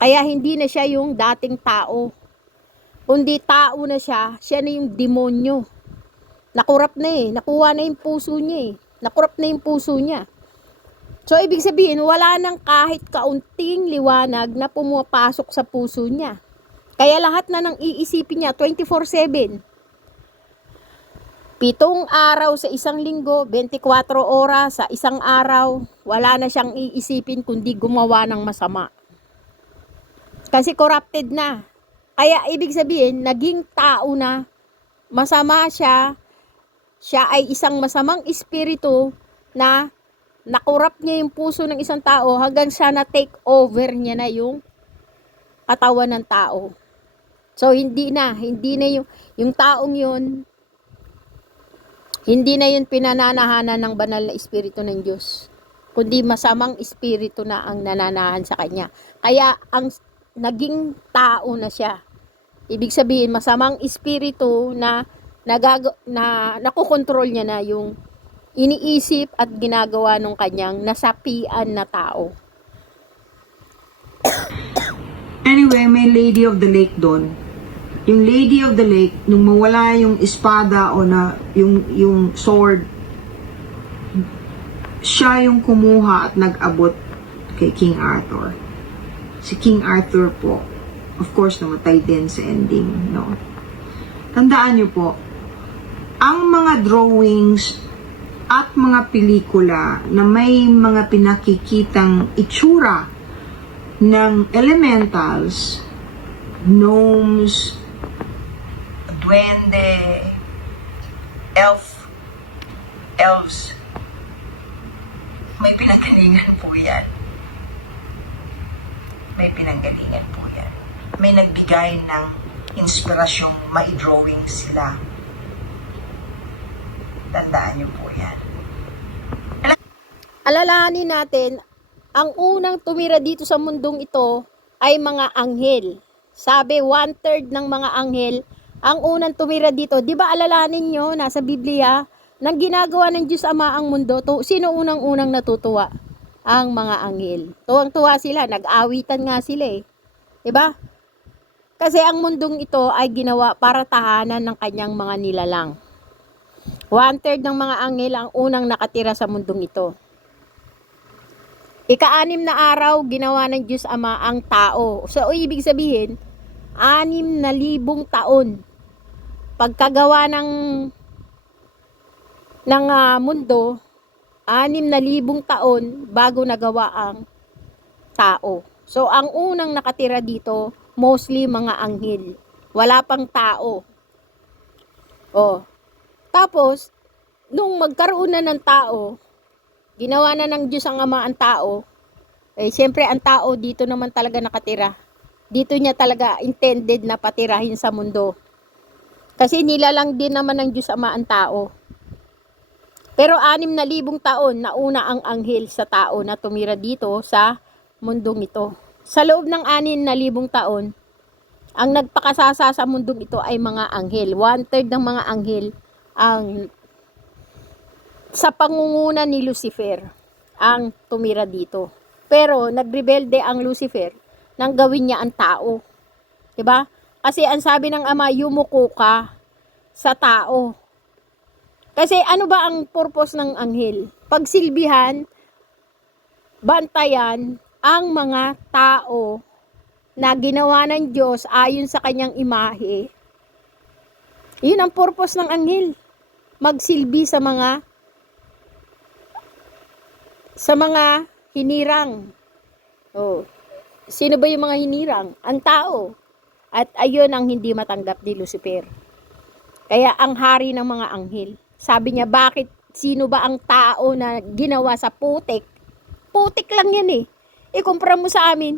Kaya hindi na siya yung dating tao. Kundi tao na siya na yung demonyo. Nakurap na eh. Nakuha na yung puso niya eh. Nakurap na yung puso niya. So, ibig sabihin, wala nang kahit kaunting liwanag na pumapasok sa puso niya. Kaya lahat na nang iisipin niya, 24/7. 7 araw sa isang linggo, 24 oras sa isang araw, wala na siyang iisipin kundi gumawa ng masama. Kasi corrupted na. Kaya, ibig sabihin, naging tao na, masama siya, siya ay isang masamang espiritu na nakurap niya yung puso ng isang tao hanggang siya na take over niya na yung katawan ng tao. So hindi na yung taong yun, hindi na yun pinananahanan ng banal na espiritu ng Diyos, kundi masamang espiritu na ang nananahan sa kanya. Kaya ang naging tao na siya. Ibig sabihin, masamang espiritu na nakokontrol niya na yung iniisip at ginagawa ng kanyang nasapian na tao. Anyway, may Lady of the Lake doon. Yung Lady of the Lake, nung mawala yung espada o na yung sword, siya yung kumuha at nag-abot kay King Arthur. Si King Arthur po, of course, namatay din sa ending, no? Tandaan niyo po, ang mga drawings at mga pelikula na may mga pinakikitang itsura ng elementals, gnomes, duwende, elves, may pinanggalingan po yan. May pinanggalingan po yan. May nagbigay ng inspirasyong mai-drawing sila. Tandaan niyo po yan. Alalahanin natin, ang unang tumira dito sa mundong ito ay mga anghel. Sabi, 1/3 ng mga anghel ang unang tumira dito. Di ba alalahanin nyo, nasa Biblia, nang ginagawa ng Diyos Ama ang mundo, sino unang-unang natutuwa? Ang mga anghel. Tuwang-tuwa sila, nag-awitan nga sila eh. Diba? Kasi ang mundong ito ay ginawa para tahanan ng kanyang mga nilalang. 1/3 ng mga anghel ang unang nakatira sa mundong ito. Ika-6 na araw, ginawa ng Diyos Ama ang tao. So, ibig sabihin, 6,000 taon. Pagkagawa ng mundo, 6,000 taon bago nagawa ang tao. So, ang unang nakatira dito, mostly mga anghel. Wala pang tao. Oh. Tapos, nung magkaroon na ng tao, ginawa na ng Diyos ang Ama ang tao, eh, siyempre ang tao dito naman talaga nakatira. Dito niya talaga intended na patirahin sa mundo. Kasi nilalang din naman ng Diyos Ama ang tao. Pero 6,000 taon nauna ang anghel sa tao na tumira dito sa mundong ito. Sa loob ng 6,000 taon, ang nagpakasasa sa mundong ito ay mga anghel. 1/3 ng mga anghel ang sa pangunguna ni Lucifer ang tumira dito. Pero nagrebelde ang Lucifer nang gawin niya ang tao. 'Di ba? Kasi ang sabi ng Ama, yumuko ka sa tao. Kasi ano ba ang purpose ng anghel? Pagsilbihan, bantayan ang mga tao na ginawa ng Diyos ayon sa kanyang imahe. Yun ang purpose ng anghel. Magsilbi sa mga hinirang. Oh. Sino ba yung mga hinirang? Ang tao. At ayun ang hindi matanggap ni Lucifer. Kaya ang hari ng mga anghel. Sabi niya, bakit sino ba ang tao na ginawa sa putik? Putik lang yan eh. Ikumpara mo sa amin.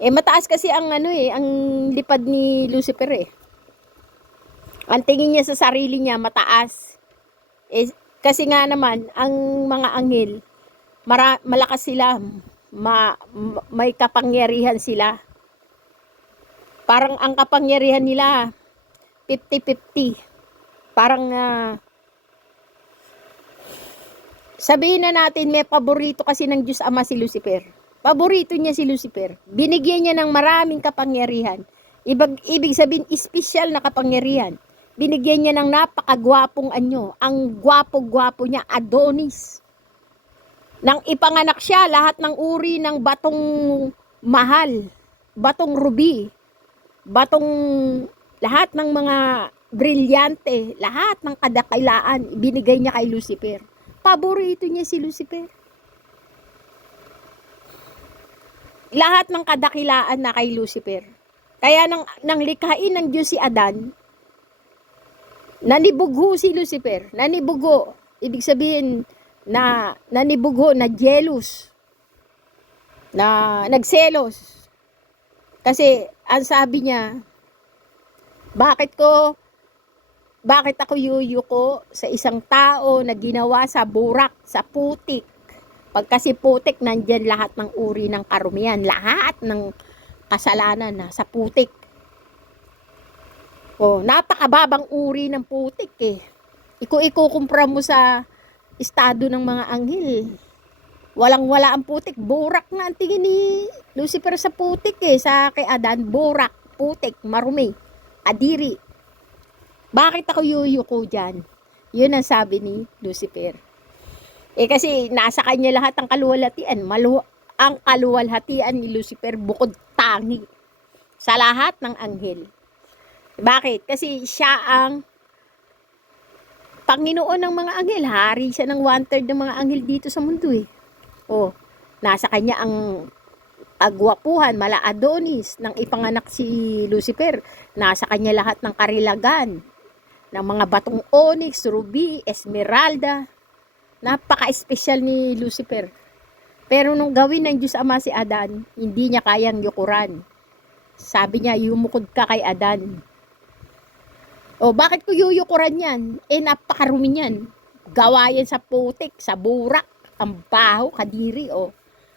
Eh mataas kasi ang ang lipad ni Lucifer eh. Ang tingin niya sa sarili niya mataas. Eh kasi nga naman ang mga anghel malakas sila, may kapangyarihan sila. Parang ang kapangyarihan nila 50-50. Parang sabihin na natin may paborito kasi ng Diyos Ama si Lucifer. Paborito niya si Lucifer. Binigyan niya ng maraming kapangyarihan. Ibig sabihin, espesyal na kapangyarihan. Binigyan niya ng napakagwapong anyo. Ang gwapo-gwapo niya, Adonis. Nang ipanganak siya, lahat ng uri ng batong mahal, batong ruby, lahat ng mga brilyante, lahat ng kadakilaan, binigay niya kay Lucifer. Paborito niya si Lucifer. Lahat ng kadakilaan na kay Lucifer. Kaya nang likhain ng Diyos si Adan, nanibugho si Lucifer. Nanibugho. Ibig sabihin na nanibugho, na jealous, na nagselos. Kasi, ang sabi niya, bakit ako yuyuko sa isang tao na ginawa sa burak, sa putik? Pag kasi putik, nandyan lahat ng uri ng karumihan, lahat ng kasalanan na sa putik. Oh, napakababang uri ng putik eh. Ikukumpara mo sa estado ng mga anghel. Walang-wala ang putik. Burak nga ang tingin ni Lucifer sa putik eh. Sa kay Adan, burak, putik, marumi, adiri. Bakit ako yuyuko dyan? Yun ang sabi ni Lucifer. Eh kasi nasa kanya lahat ang kaluwalhatian. Ang kaluwalhatian ni Lucifer bukod tangi sa lahat ng anghel. Bakit? Kasi siya ang Panginoon ng mga anghel. Hari siya ng 1/3 ng mga anghel dito sa mundo eh. Oh, nasa kanya ang agwapuhan, mala Adonis, nang ipanganak si Lucifer. Nasa kanya lahat ng karilagan, ng mga batong onyx, ruby, esmeralda. Napaka-espesyal ni Lucifer. Pero nung gawin ng Diyos Ama si Adan, hindi niya kayang yukuran. Sabi niya, yumukod ka kay Adan. O, bakit ko yuyukuran yan? Eh, napakarumi niyan. Gawa yan sa putik, sa burak, ang baho, kadiri, o.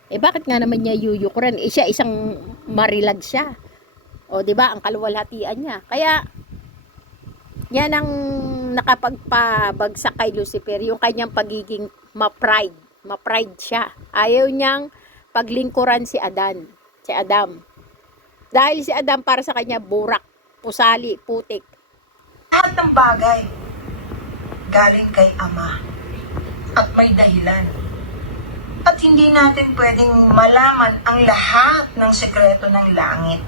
Eh, bakit nga naman niya yuyukuran? Eh, siya isang marilag siya. O, di ba ang kaluwalhatian niya. Kaya, yan ang nakapagpabagsak kay Lucifer, yung kanyang pagiging ma-pride. Ma-pride siya. Ayaw niyang paglingkuran si Adan, si Adam. Dahil si Adam para sa kanya burak, pusali, putik. Lahat ng bagay galing kay Ama at may dahilan. At hindi natin pwedeng malaman ang lahat ng sekreto ng langit.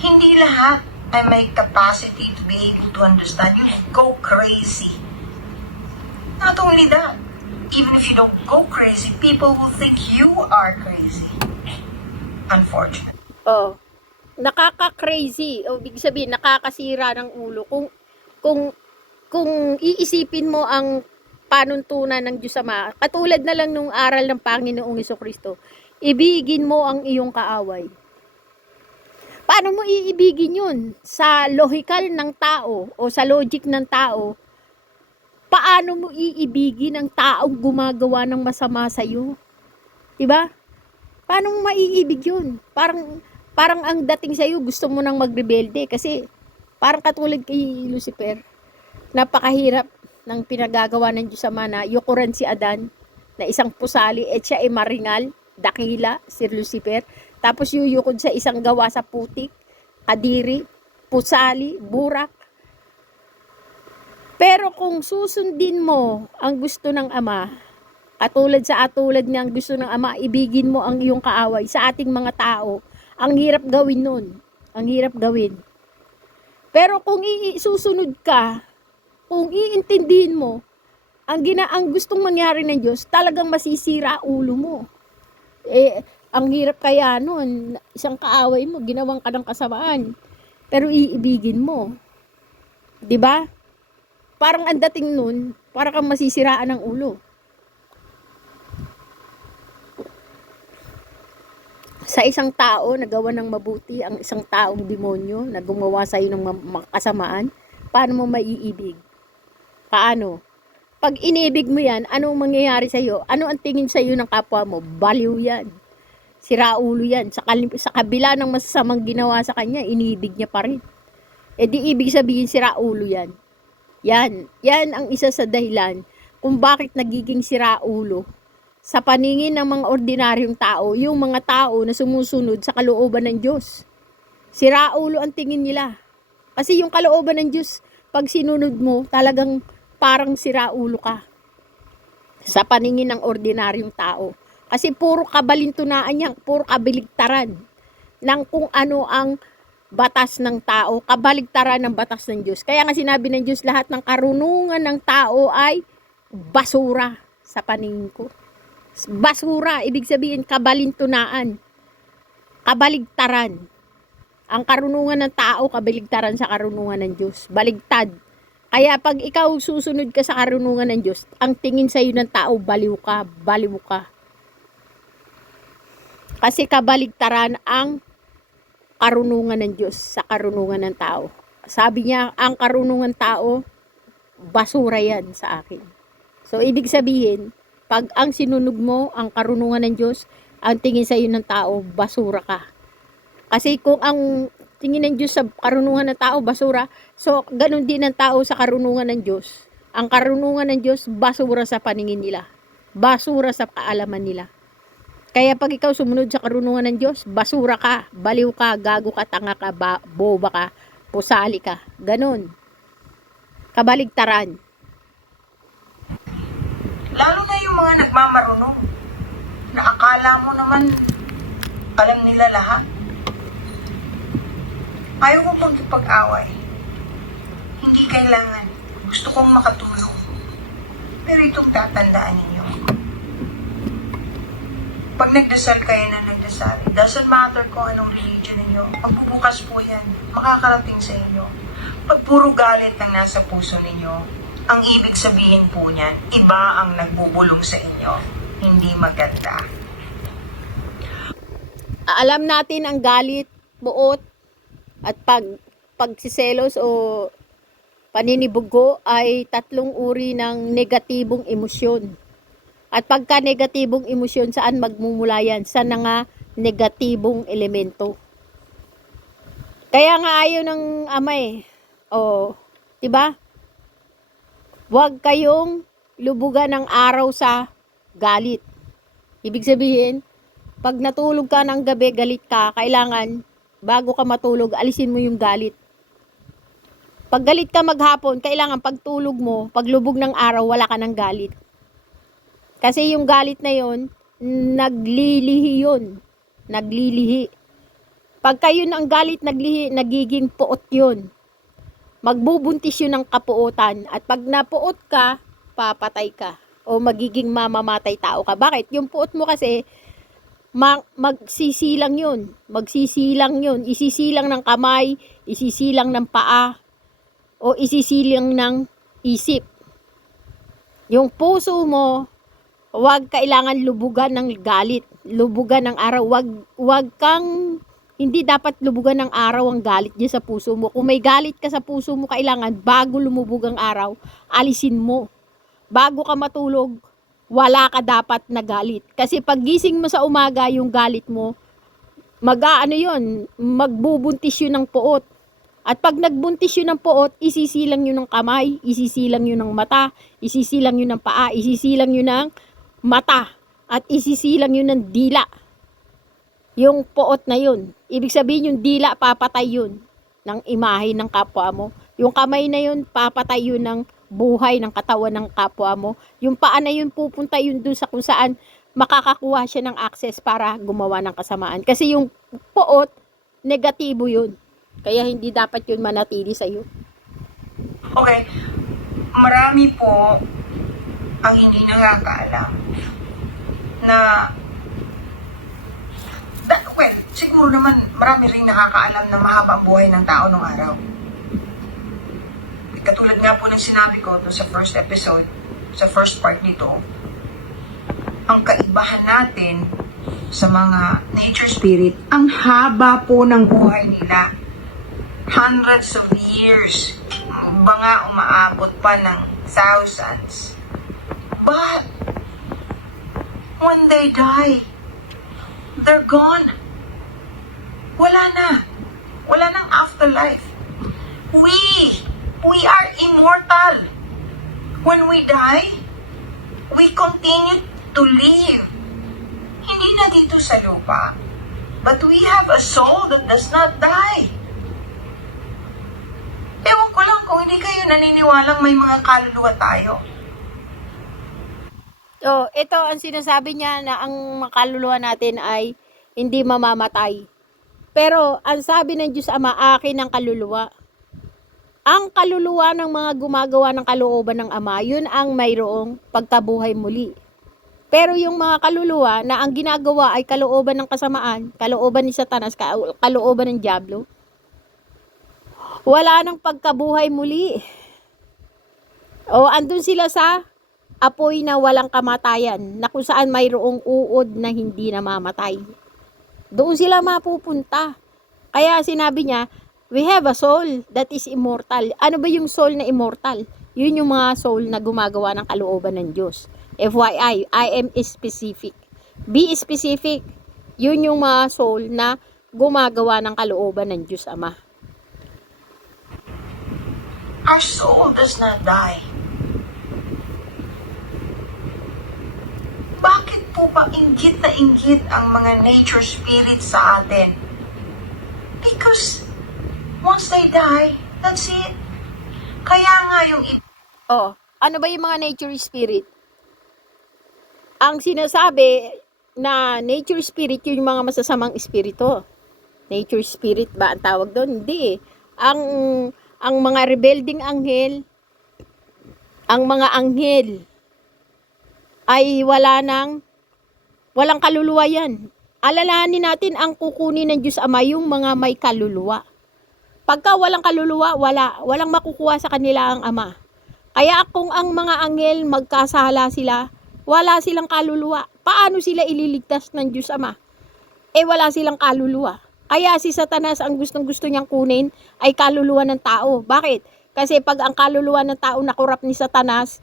Hindi lahat ay may capacity to be able to understand. You go crazy. Not only that, even if you don't go crazy, people will think you are crazy. Unfortunate. Oh, nakaka-crazy. O, ibig sabihin, nakakasira ng ulo. Kung iisipin mo ang panuntunan ng Diyos Ama, katulad na lang nung aral ng Panginoong Jesucristo, ibigin mo ang iyong kaaway. Paano mo iibigin yun? Sa lohikal ng tao o sa logic ng tao, paano mo iibigin ang taong gumagawa ng masama sa'yo? Diba? Paano mo maiibig yun? Parang ang dating sa'yo, gusto mo nang magrebelde kasi parang katulad kay Lucifer, napakahirap ng pinagagawa ng Diyos Ama na yukuran si Adan na isang pusali at siya ay maringal, dakila, si Lucifer. Tapos yuyukod sa isang gawa sa putik, kadiri, pusali, burak. Pero kung susundin mo ang gusto ng Ama, katulad ng gusto ng Ama, ibigin mo ang iyong kaaway sa ating mga tao, ang hirap gawin nun. Ang hirap gawin. Pero kung susunod ka, kung iintindihin mo, ang gustong mangyari ng Diyos, talagang masisira ulo mo. Eh, ang hirap kaya nun, isang kaaway mo, ginawang ka ng kasamaan, pero iibigin mo. 'Di ba? Parang ang dating nun, para kang masisiraan ng ulo. Sa isang tao na gawa ng mabuti, ang isang taong demonyo na gumawa sa iyo ng kasamaan, paano mo maiibig? Paano? Pag inibig mo yan, anong mangyayari sa iyo? Ano ang tingin sa iyo ng kapwa mo? Baliw yan. Siraulo yan. Sa kabila ng masasamang ginawa sa kanya, inibig niya pa rin. E di ibig sabihin siraulo yan. Yan ang isa sa dahilan kung bakit nagiging siraulo sa paningin ng mga ordinaryong tao, yung mga tao na sumusunod sa kalooban ng Diyos. Siraulo ang tingin nila. Kasi yung kalooban ng Diyos, pag sinunod mo, talagang parang siraulo ka sa paningin ng ordinaryong tao. Kasi puro kabalintunaan yan, puro kabaligtaran ng kung ano ang batas ng tao, kabaligtaran ng batas ng Diyos. Kaya nga sinabi ng Diyos, lahat ng karunungan ng tao ay basura sa paningin ko. Basura, ibig sabihin kabalintunaan, kabaligtaran. Ang karunungan ng tao, kabaligtaran sa karunungan ng Diyos. Baligtad. Kaya pag ikaw susunod ka sa karunungan ng Diyos, ang tingin sa iyo ng tao, baliw ka, baliw ka. Kasi kabaligtaran ang karunungan ng Diyos sa karunungan ng tao. Sabi niya, ang karunungan tao, basura yan sa akin. So, ibig sabihin, pag ang sinunod mo, ang karunungan ng Diyos, ang tingin sa iyo ng tao, basura ka. Kasi kung ang tingin ng Diyos sa karunungan ng tao, basura, so, ganun din ang tao sa karunungan ng Diyos. Ang karunungan ng Diyos, basura sa paningin nila. Basura sa kaalaman nila. Kaya pag ikaw sumunod sa karunungan ng Diyos, basura ka, baliw ka, gago ka, tanga ka, boba ka, pusali ka. Ganun. Kabaligtaran. Lalo na yung mga nagmamarunong, na akala mo naman alam nila lahat. Ayaw ko magkipag-away. Hindi kailangan. Gusto kong makatulong. Pero itong tatandaan ninyo. Pag nagdasal kayo na nagdasal, it doesn't matter kung anong religion ninyo. Pagbubukas po yan, makakarating sa inyo. Pag puro galit ang nasa puso ninyo, ang ibig sabihin po niyan, iba ang nagbubulong sa inyo. Hindi maganda. Alam natin ang galit, buot, at pagsiselos o paninibugo ay tatlong uri ng negatibong emosyon. At pagka negatibong emosyon, saan magmumula yan? Sa nga negatibong elemento. Kaya nga ayaw ng ama eh. O, diba? Huwag kayong lubugan ng araw sa galit. Ibig sabihin, pag natulog ka ng gabi, galit ka, kailangan, bago ka matulog, alisin mo yung galit. Pag galit ka maghapon, kailangan pagtulog mo, paglubog ng araw, wala ka ng galit. Kasi yung galit na yon, naglilihi yun. Naglilihi. Pagka yun ang galit, naglihi, nagiging puot yun. Magbubuntis yun ng kapuotan. At pag napuot ka, papatay ka. O magiging mamamatay tao ka. Bakit? Yung puot mo kasi, magsisilang yun. Magsisilang yun. Isisilang ng kamay, isisilang ng paa, o isisilang ng isip. Yung puso mo, huwag kailangan lubugan ng galit, lubugan ng araw. Huwag kang, hindi dapat lubugan ng araw ang galit niya sa puso mo. Kung may galit ka sa puso mo, kailangan bago lumubog ang araw, alisin mo. Bago ka matulog, wala ka dapat na galit. Kasi pag gising mo sa umaga, yung galit mo, magbubuntis yun ng puot. At pag nagbuntis yun ng puot, isisilang yun ng kamay, isisilang yun ng mata, isisilang yun ng paa, isisilang yun ng mata, at isisilang yun ng dila. Yung puot na yun. Ibig sabihin yung dila, papatay yun ng imahe ng kapwa mo. Yung kamay na yun, papatay yun ng buhay ng katawan ng kapwa mo. Yung paa na yun, pupunta yun dun sa kung saan makakakuha siya ng access para gumawa ng kasamaan. Kasi yung puot, negatibo yun. Kaya hindi dapat yun manatili sa'yo. Okay, marami po ang hindi nakakaalam na siguro naman marami rin nakakaalam na mahaba ang buhay ng tao nung araw. Katulad nga po ng sinabi ko sa first episode, sa first part nito, ang kaibahan natin sa mga nature spirit, ang haba po ng buhay nila. Hundreds of years. Iba nga umaabot pa ng thousands. But, when they die, they're gone. Wala na. Wala nang afterlife. We are immortal. When we die, we continue to live. Hindi na dito sa lupa. But we have a soul that does not die. Ewan ko lang kung hindi kayo naniniwalang may mga kaluluwa tayo. So, ito ang sinasabi niya na ang kaluluwa natin ay hindi mamamatay. Pero, ang sabi ng Diyos Ama, akin ang kaluluwa. Ang kaluluwa ng mga gumagawa ng kalooban ng Ama, yun ang mayroong pagkabuhay muli. Pero yung mga kaluluwa na ang ginagawa ay kalooban ng kasamaan, kalooban ni Satanas, kalooban ng Diablo, wala nang pagkabuhay muli. O andun sila sa apoy na walang kamatayan, na kung saan mayroong uod na hindi namamatay. Doon sila mapupunta. Kaya sinabi niya, we have a soul that is immortal. Ano ba yung soul na immortal? Yun yung mga soul na gumagawa ng kalooban ng Diyos. FYI, I am specific. Be specific. Yun yung mga soul na gumagawa ng kalooban ng Diyos Ama. Our soul does not die. Bakit po ba inggit na inggit ang mga nature spirits sa atin? Because once they die, that's it. Kaya nga yung Oh, ano ba yung mga nature spirit? Ang sinasabi na nature spirit, yun yung mga masasamang espiritu. Nature spirit ba ang tawag doon? Hindi eh. Ang mga rebelding anghel, ang mga anghel ay walang kaluluwa yan. Alalahanin natin ang kukunin ng Diyos Ama yung mga may kaluluwa. Pagka walang kaluluwa, walang makukuha sa kanila ang Ama. Kaya kung ang mga anghel magkasala sila, wala silang kaluluwa. Paano sila ililigtas ng Diyos Ama? Wala silang kaluluwa. Kaya si Satanas ang gustong-gusto niyang kunin ay kaluluwa ng tao. Bakit? Kasi pag ang kaluluwa ng tao nakurap ni Satanas,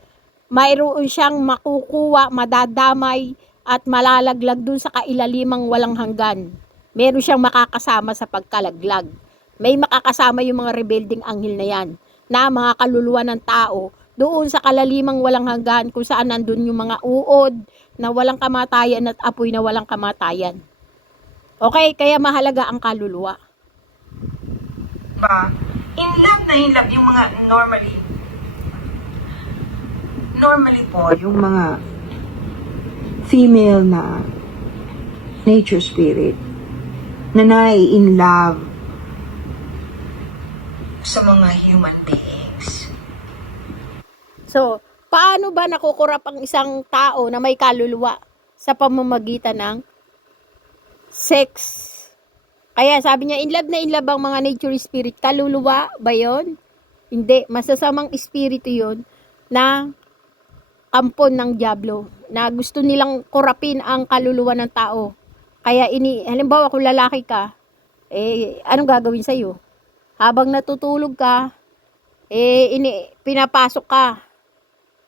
mayroon siyang makukuha, madadamay, at malalaglag dun sa kailalimang walang hanggan. Meron siyang makakasama sa pagkalaglag. May makakasama yung mga rebelding anghel na yan, na mga kaluluwa ng tao, doon sa kalalimang walang hanggan, kung saan nandun yung mga uod na walang kamatayan at apoy na walang kamatayan. Okay, kaya mahalaga ang kaluluwa. in love yung mga normally po, yung mga female na nature spirit na in love sa mga human beings. So, paano ba nakukurap ang isang tao na may kaluluwa? Sa pamamagitan ng sex. Kaya sabi niya, in love ang mga nature spirit. Kaluluwa ba yun? Hindi. Masasamang espiritu yun na kampon ng diablo. Na gusto nilang kurapin ang kaluluwa ng tao. Kaya halimbawa kung lalaki ka, anong gagawin sa'yo? Habang natutulog ka, pinapasok ka.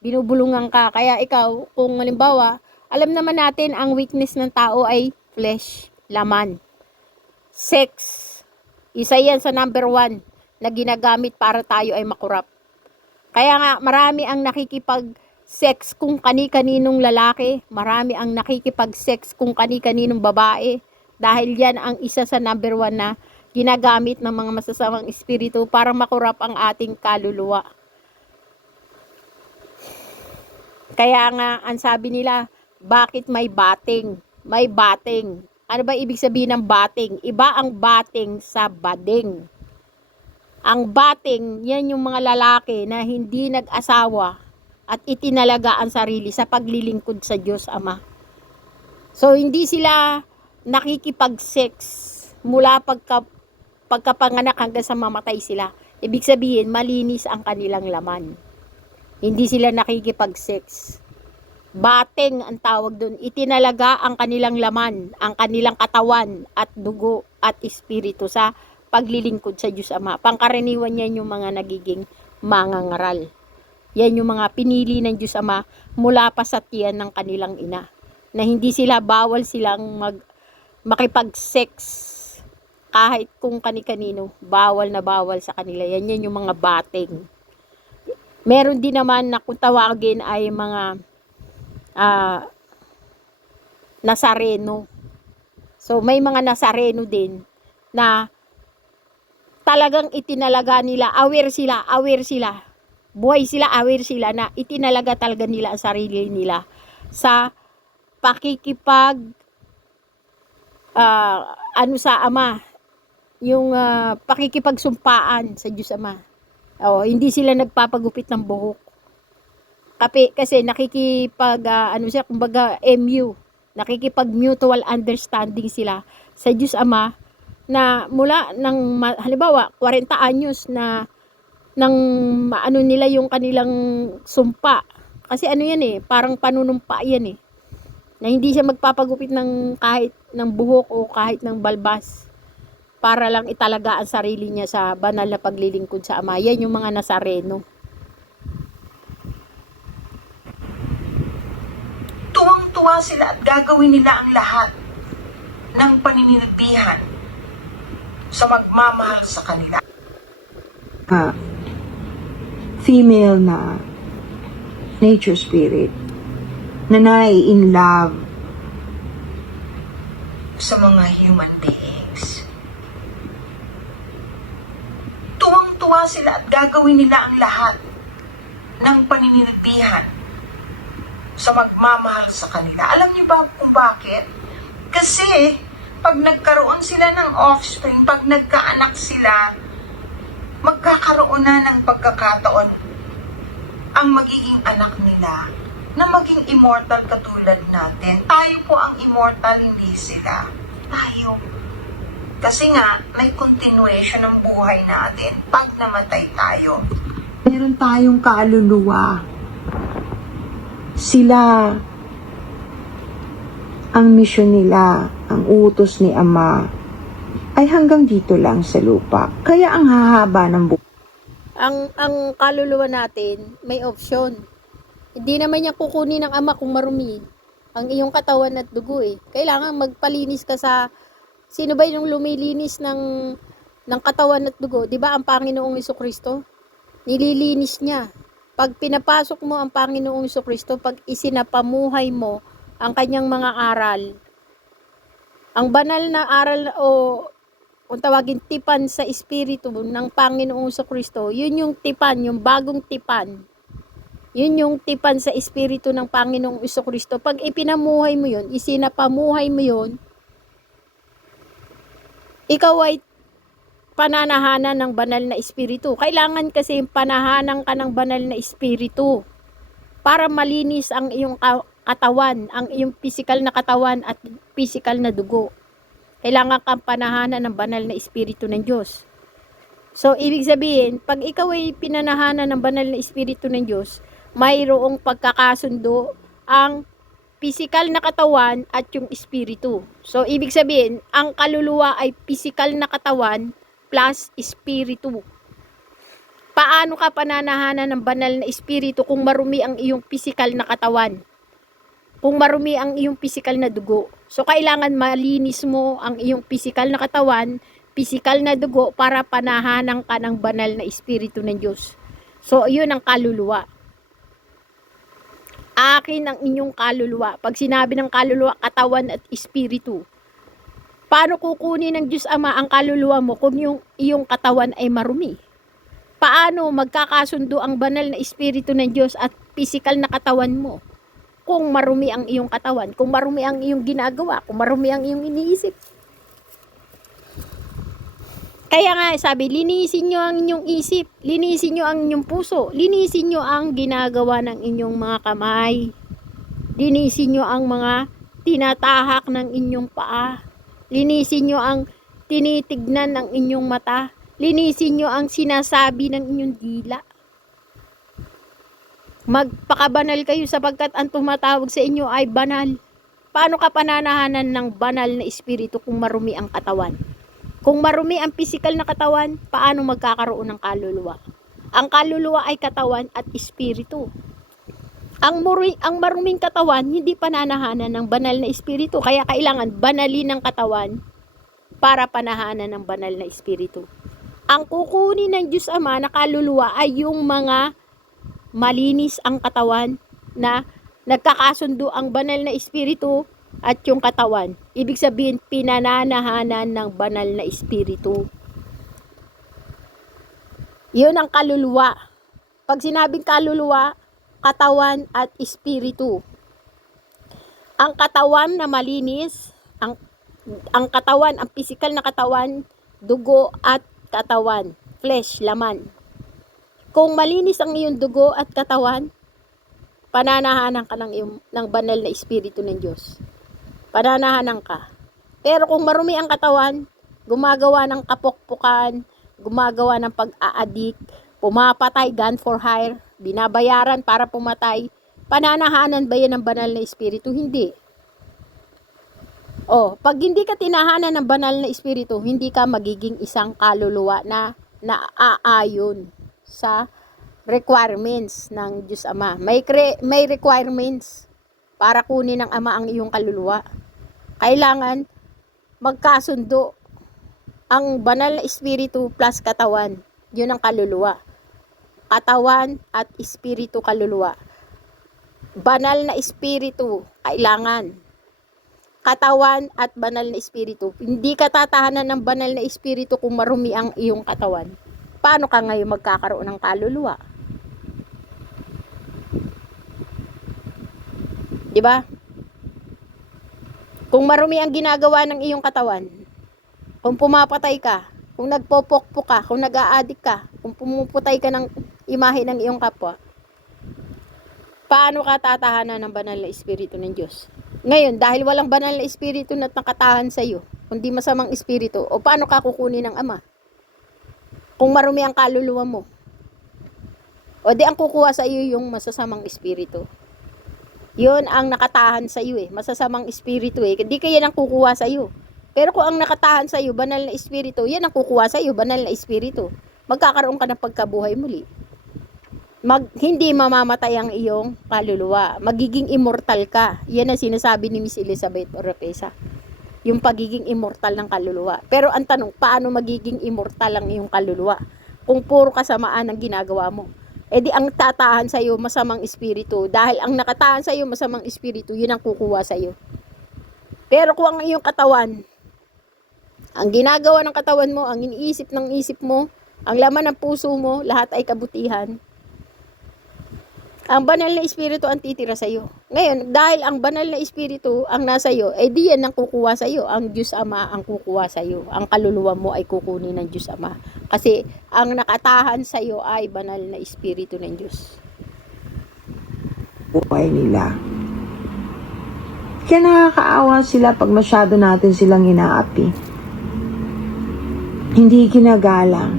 Binubulungan ka. Kaya ikaw, kung halimbawa, alam naman natin ang weakness ng tao ay flesh, laman. Sex. Isa yan sa number 1 na ginagamit para tayo ay makurap. Kaya nga, marami ang nakikipag-sex kung kani-kaninong lalaki. Marami ang nakikipag-sex kung kani-kaninong babae. Dahil yan ang isa sa number 1 na ginagamit ng mga masasamang espiritu para makurap ang ating kaluluwa. Kaya nga, ang sabi nila, bakit may bating? May bating. Ano ba ibig sabihin ng bating? Iba ang bating sa bading. Ang bating, yan yung mga lalaki na hindi nag-asawa at itinalaga ang sarili sa paglilingkod sa Diyos Ama. So, hindi sila nakikipag-sex mula pagkapanganak hanggang sa mamatay sila. Ibig sabihin, malinis ang kanilang laman. Hindi sila nakikipag-sex. Bating ang tawag doon. Itinalaga ang kanilang laman, ang kanilang katawan at dugo at espiritu sa paglilingkod sa Diyos Ama. Pangkaraniwan yan yung mga nagiging mangangaral. Yan yung mga pinili ng Diyos Ama mula pa sa tiyan ng kanilang ina. Na hindi sila, bawal silang makipag-sex kahit kung kani-kanino. Bawal na bawal sa kanila. Yan yung mga bating. Meron din naman na kung tawagin ay mga Nazareno. So, may mga Nazareno din na talagang itinalaga nila, aware sila, buhay sila, aware sila na itinalaga talaga nila ang sarili nila sa pakikipag sa Ama, yung pakikipagsumpaan sa Diyos Ama. Hindi sila nagpapagupit ng buhok. Kasi kumbaga MU, nakikipag mutual understanding sila sa Diyos Ama na mula ng halimbawa 40 anyos na nang nila yung kanilang sumpa. Kasi yan parang panunumpa yan na hindi siya magpapagupit ng kahit ng buhok o kahit ng balbas. para lang italaga ang sarili niya sa banal na paglilingkod sa Ama. Yan yung mga Nazareno. Tuwang-tuwa sila at gagawin nila ang lahat ng paninilbihan sa magmamahal sa kanila. Female na nature spirit na in love sa mga human beings. Tuwang-tuwa sila at gagawin nila ang lahat ng paninilbihan sa magmamahal sa kanila. Alam niyo ba kung bakit? Kasi pag nagkaroon sila ng offspring, pag nagkaanak sila, magkakaroon na ng pagkakataon ang magiging anak nila na maging immortal katulad natin. Tayo po ang immortal, hindi sila. Tayo. Kasi nga, may continuation ng buhay natin pag namatay tayo. Meron tayong kaluluwa. Sila, ang misyon nila, ang utos ni Ama, ay hanggang dito lang sa lupa. Kaya ang hahaba ng buhay. Ang kaluluwa natin, may option. Hindi naman niya kukunin ng Ama kung marumi ang iyong katawan at dugo eh. Kailangan magpalinis ka sa, sino ba yung lumilinis ng katawan at dugo? Di ba ang Panginoong Jesucristo? Nililinis niya. Pag pinapasok mo ang Panginoong Jesucristo, pag isinapamuhay mo ang kanyang mga aral, ang banal na aral o kung tawagin tipan sa espiritu ng Panginoong Jesucristo, yun yung tipan, yung bagong tipan. Yun yung tipan sa espiritu ng Panginoong Jesucristo. Pag ipinamuhay mo yun, isinapamuhay mo yun, ikaw ay pananahanan ng banal na espiritu. Kailangan kasi panahanan ka ng banal na espiritu para malinis ang iyong katawan, ang iyong physical na katawan at physical na dugo. Kailangan kang panahanan ng banal na espiritu ng Diyos. So, ibig sabihin, pag ikaw ay pinanahanan ng banal na espiritu ng Diyos, mayroong pagkakasundo ang physical na katawan at yung espiritu. So, ibig sabihin, ang kaluluwa ay physical na katawan plus espiritu. Paano ka pananahanan ng banal na espiritu kung marumi ang iyong physical na katawan? Kung marumi ang iyong physical na dugo. So, kailangan malinis mo ang iyong physical na katawan, physical na dugo, para panahanan ka ng banal na espiritu ng Diyos. So, yun ang kaluluwa. Akin ang inyong kaluluwa. Pag sinabi ng kaluluwa, katawan at espiritu. Paano kukunin ng Diyos Ama ang kaluluwa mo kung yung iyong katawan ay marumi? Paano magkakasundo ang banal na espiritu ng Diyos at physical na katawan mo? Kung marumi ang iyong katawan, kung marumi ang iyong ginagawa, kung marumi ang iyong iniisip. Kaya nga sabi, linisin nyo ang inyong isip, linisin nyo ang inyong puso, linisin nyo ang ginagawa ng inyong mga kamay, linisin nyo ang mga tinatahak ng inyong paa, linisin nyo ang tinitignan ng inyong mata, linisin nyo ang sinasabi ng inyong dila. Magpakabanal kayo sapagkat ang tumatawag sa inyo ay banal. Paano ka pananahanan ng banal na espiritu kung marumi ang katawan? Kung marumi ang physical na katawan, paano magkakaroon ng kaluluwa? Ang kaluluwa ay katawan at espiritu. Ang maruming katawan, hindi pananahanan ng banal na espiritu. Kaya kailangan banalin ng katawan para panahanan ng banal na espiritu. Ang kukunin ng Diyos Ama na kaluluwa ay yung mga malinis ang katawan na nagkakasundo ang banal na espiritu at yung katawan. Ibig sabihin, pinananahanan ng banal na espiritu. Yun ang kaluluwa. Pag sinabing kaluluwa, katawan at espiritu. Ang katawan na malinis, ang katawan, ang physical na katawan, dugo at katawan, flesh, laman. Kung malinis ang iyong dugo at katawan, pananahanan ka ng banal na espiritu ng Diyos. Pananahanan ka. Pero kung marumi ang katawan, gumagawa ng kapokpokan, gumagawa ng pag-aadik, pumapatay, gun for hire, binabayaran para pumatay, pananahanan ba yan ng banal na espiritu? Hindi. Pag hindi ka tinahanan ng banal na espiritu, hindi ka magiging isang kaluluwa na naaayon sa requirements ng Diyos Ama. May requirements para kunin ng Ama ang iyong kaluluwa. Kailangan magkasundo ang banal na espiritu plus katawan. Yun ang kaluluwa. Katawan at espiritu kaluluwa. Banal na espiritu kailangan. Katawan at banal na espiritu. Hindi ka tatahanan ng banal na espiritu kung marumi ang iyong katawan. Paano ka ngayon magkakaroon ng kaluluwa? 'Di ba? Kung marumi ang ginagawa ng iyong katawan, kung pumapatay ka, kung nagpopokpok ka, kung nag-aadik ka, kung pumuputay ka ng imahe ng iyong kapwa, paano ka tatahanan ng banal na espiritu ng Diyos? Ngayon, dahil walang banal na espiritu na nakatahan sa iyo, kundi masamang espiritu, o paano ka kukunin ng Ama? Kung marumi ang kaluluwa mo, o di ang kukuha sa iyo yung masasamang espiritu. Yun ang nakatahan sa iyo masasamang espiritu Hindi kaya ang kukuha sa iyo. Pero kung ang nakatahan sa iyo, banal na espiritu, yan ang kukuha sa iyo, banal na espiritu. Magkakaroon ka ng pagkabuhay muli. Hindi mamamatay ang iyong kaluluwa. Magiging immortal ka. Yan ang sinasabi ni Miss Elizabeth Oropesa. Yung pagiging immortal ng kaluluwa. Pero ang tanong, paano magiging immortal ang iyong kaluluwa? Kung puro kasamaan ang ginagawa mo. Di ang tatahan sa iyo masamang espiritu. Dahil ang nakatahan sa iyo masamang espiritu, yun ang kukuha sa iyo. Pero kung ang iyong katawan, ang ginagawa ng katawan mo, ang iniisip ng isip mo, ang laman ng puso mo, lahat ay kabutihan. Ang banal na espiritu ang titira sa iyo. Ngayon, dahil ang banal na espiritu ang nasa iyo, di yan ang kukuha sa iyo. Ang Diyos Ama ang kukuha sa iyo. Ang kaluluwa mo ay kukunin ng Diyos Ama. Kasi ang nakatahan sa iyo ay banal na espiritu ng Diyos. Buhay nila. Kaya nakakaawa sila pag masyado natin silang inaapi. Hindi ginagalang.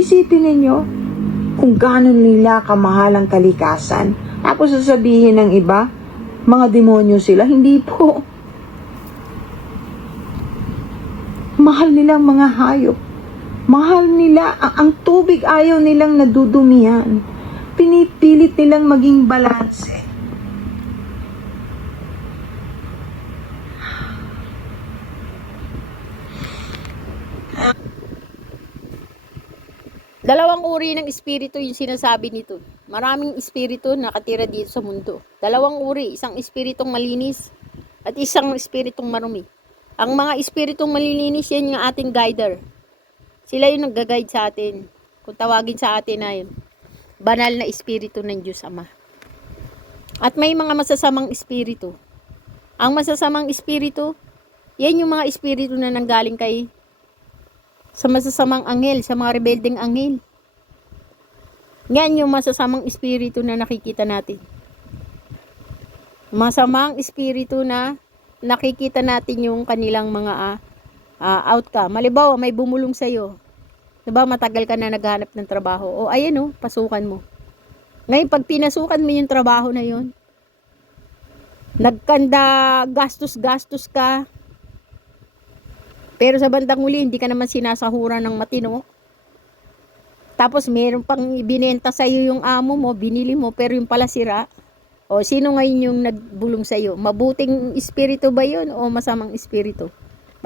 Isipin ninyo, kung gaano nila kamahal ang kalikasan. Tapos sasabihin ng iba, mga demonyo sila. Hindi po. Mahal nilang mga hayop. Mahal nila. Ang tubig ayaw nilang nadudumihan. Pinipilit nilang maging balanse. Dalawang uri ng espiritu yung sinasabi nito. Maraming espiritu nakatira dito sa mundo. Dalawang uri, isang espiritong malinis at isang espiritong marumi. Ang mga espiritong malilinis, yan yung ating guider. Sila yung nag-guide sa atin. Kung tawagin sa atin na yun, banal na espiritu ng Diyos Ama. At may mga masasamang espiritu. Ang masasamang espiritu, yan yung mga espiritu na nanggaling kay sa masasamang anghel, sa mga rebeldeng anghel. Yan yung masasamang espiritu na nakikita natin. Masamang espiritu na nakikita natin yung kanilang mga outcome. Halimbawa, may bumulong sa'yo. Diba, matagal ka na naghanap ng trabaho. Ayan pasukan mo. Ngayon, pag pinasukan mo yung trabaho na yun, nagkanda, gastos ka, pero sa bandang huli, hindi ka naman sinasahuran ng matino. Tapos meron pang ibinenta sa'yo yung amo mo, binili mo, pero yung pala sira. Sino ngayon yung nagbulong sa'yo? Mabuting espiritu ba yun o masamang espiritu?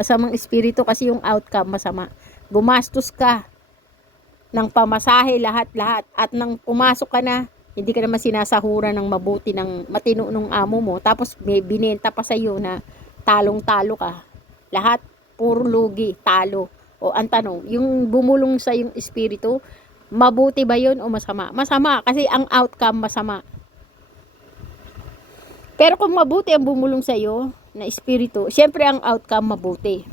Masamang espiritu kasi yung outcome masama. Gumastos ka ng pamasahe, lahat-lahat. At nang pumasok ka na, hindi ka naman sinasahuran ng mabuti ng matino ng amo mo. Tapos may binenta pa sa'yo na talong-talo ka. Lahat puro lugi, talo. Ang tanong, yung bumulong sa yung espiritu, mabuti ba yun o masama? Masama, kasi ang outcome masama. Pero kung mabuti ang bumulong sa iyo na espiritu, syempre ang outcome mabuti.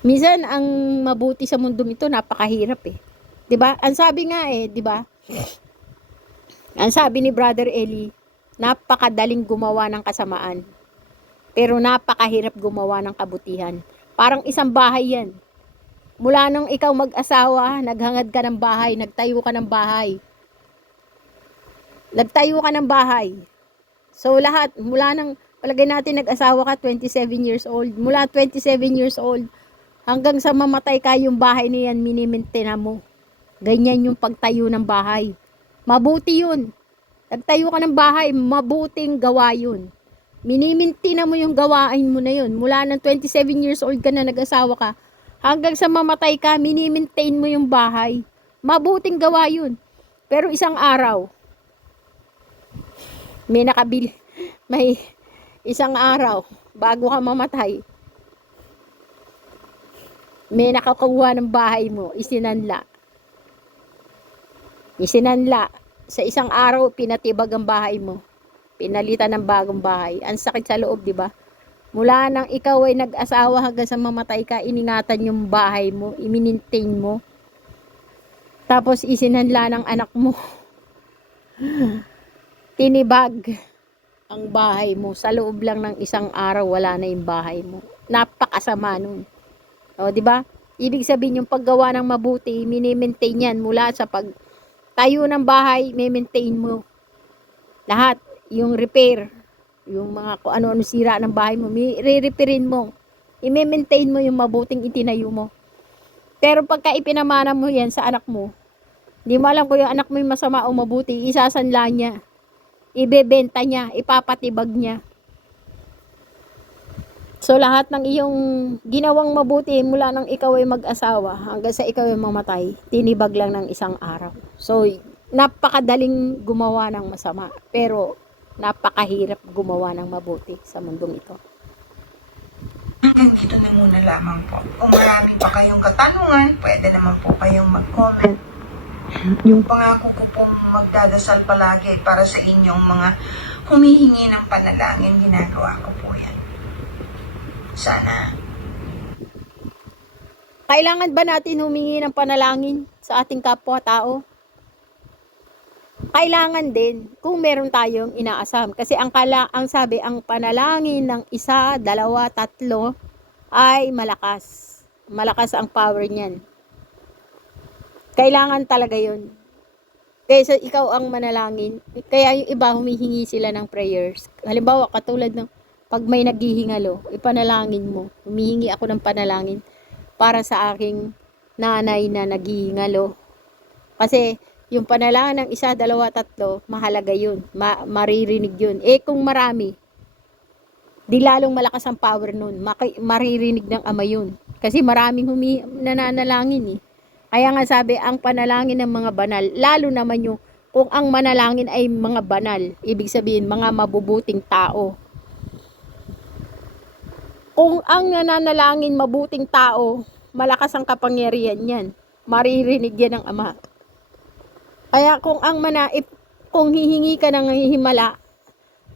Minsan, ang mabuti sa mundo nito, napakahirap 'Di ba? Ang sabi nga 'di ba? Ang sabi ni Brother Eli, napakadaling gumawa ng kasamaan. Pero napakahirap gumawa ng kabutihan. Parang isang bahay yan. Mula nung ikaw mag-asawa, naghangad ka ng bahay, nagtayo ka ng bahay. So lahat, mula nang Palagay natin nag-asawa ka 27 years old. Mula 27 years old hanggang sa mamatay ka, yung bahay na yan, minimaintain mo. Ganyan yung pagtayo ng bahay. Mabuti yun. Nagtayo ka ng bahay, mabuting gawa yun. Miniminti na mo yung gawain mo na yun. Mula ng 27 years old ka na nag-asawa ka, hanggang sa mamatay ka, minimaintain mo yung bahay. Mabuting gawa yun. Pero isang araw, may isang araw, bago ka mamatay, may nakakuha ng bahay mo, isinanla. Sa isang araw, pinatibag ang bahay mo. Pinalitan ng bagong bahay. Ang sakit sa loob, di ba? Mula nang ikaw ay nag-asawa hanggang sa mamatay ka, iningatan yung bahay mo, iminintain mo. Tapos isinanla ng anak mo. Tinibag ang bahay mo. Sa loob lang ng isang araw, wala na yung bahay mo. Napakasama nun. O, di ba? Ibig sabihin yung paggawa ng mabuti, mini-maintain yan mula sa pagtayo ng bahay, may-maintain mo. Lahat. Yung repair, yung mga kung ano-ano sira ng bahay mo, re-repairin mo. I-maintain mo yung mabuting itinayo mo. Pero pagka ipinamana mo yan sa anak mo, hindi mo alam kung yung anak mo yung masama o mabuti, isasanla niya, ibebenta niya, ipapatibag niya. So lahat ng iyong ginawang mabuti mula nang ikaw ay mag-asawa hanggang sa ikaw ay mamatay, tinibag lang ng isang araw. So napakadaling gumawa ng masama, pero napakahirap gumawa ng mabuti sa mundong ito. Hanggang dito na muna lamang po. Kung marami pa kayong katanungan, pwede naman po kayong mag-comment. Yung pangako ko pong magdadasal palagi para sa inyong mga humihingi ng panalangin, ginagawa ko po yan. Sana. Kailangan ba natin humingi ng panalangin sa ating kapwa-tao? Kailangan din kung meron tayong inaasam. Kasi ang sabi, ang panalangin ng isa, dalawa, tatlo ay malakas. Malakas ang power niyan. Kailangan talaga yun. Kaysa ikaw ang manalangin, kaya yung iba humihingi sila ng prayers. Halimbawa, katulad ng pag may naghihingalo, ipanalangin mo. Humihingi ako ng panalangin para sa aking nanay na naghihingalo. Kasi yung panalangin ng isa, dalawa, tatlo, mahalaga yun. Maririnig yun. Eh kung marami, di lalong malakas ang power nun. Maririnig ng Ama yun. Kasi maraming nananalangin eh. Kaya nga sabi, ang panalangin ng mga banal, lalo naman yung kung ang manalangin ay mga banal, ibig sabihin mga mabubuting tao. Kung ang nananalangin mabuting tao, malakas ang kapangyarihan yan. Maririnig yan ng Ama. Kaya kung hihingi ka ng himala,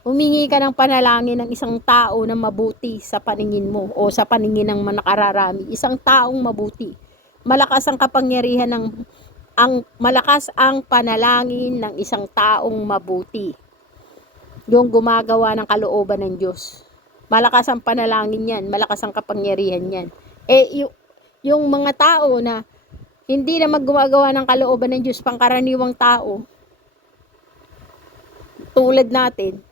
humingi ka ng panalangin ng isang tao na mabuti sa paningin mo o sa paningin ng nakararami. Isang taong mabuti. Malakas ang kapangyarihan malakas ang panalangin ng isang taong mabuti. Yung gumagawa ng kalooban ng Diyos. Malakas ang panalangin yan, malakas ang kapangyarihan yan. Eh yung mga tao na hindi na gumagawa ng kalooban ng Diyos, pangkaraniwang tao, tulad natin.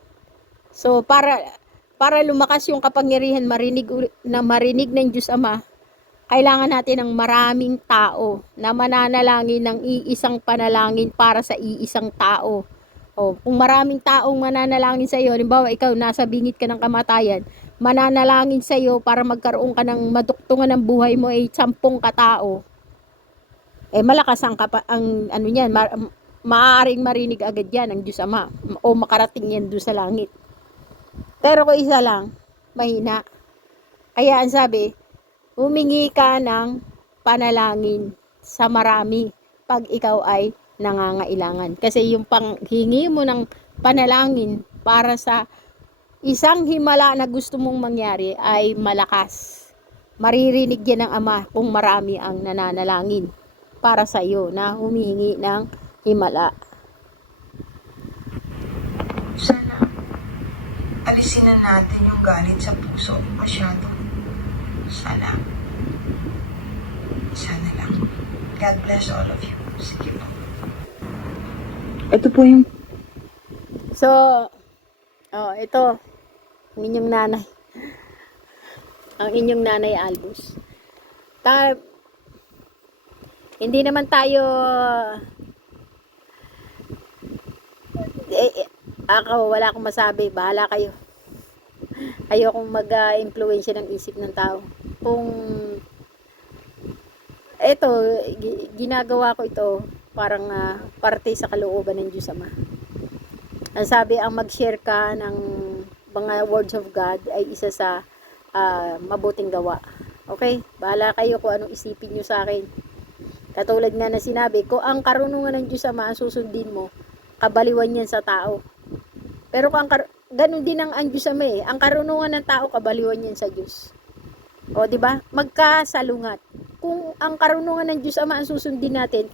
So, para lumakas yung kapangyarihan, marinig ng Diyos Ama, kailangan natin ng maraming tao na mananalangin ng iisang panalangin para sa iisang tao. O, kung maraming taong mananalangin sa iyo, halimbawa ikaw nasa bingit ka ng kamatayan, mananalangin sa iyo para magkaroon ka ng maduktungan ng buhay mo ay 10 katao. Eh malakas ang ano niyan, maaaring marinig agad yan ng Diyos Ama o makarating yan doon sa langit. Pero kung isa lang, mahina. Kaya ang sabi, humingi ka ng panalangin sa marami pag ikaw ay nangangailangan. Kasi yung panghingi mo ng panalangin para sa isang himala na gusto mong mangyari ay malakas. Maririnig yan ng Ama kung marami ang nananalangin para sa iyo na humihingi ng himala. Sana alisin na natin yung galit sa puso masyado. Sana lang. God bless all of you. Sige po. Ito po yung So, ito. ang inyong nanay. Ang inyong nanay Albus. Hindi naman tayo ako wala akong masabi, bahala kayo. Ayokong mag-impluwensya ng isip ng tao. Kung eto, ginagawa ko ito parang parte sa kalooban ng Diyos Ama. Ang sabi, ang mag-share ka ng mga words of God ay isa sa mabuting gawa. Okay? Bahala kayo kung anong isipin nyo sa akin. Katulad nga na sinabi, kung ang karunungan ng Diyos Ama ang susundin mo, kabaliwan yan sa tao. Pero kung ganun din ang Diyos Ama eh. Ang karunungan ng tao, kabaliwan yan sa Diyos. O, di ba? Magkasalungat. Kung ang karunungan ng Diyos Ama ang susundin natin,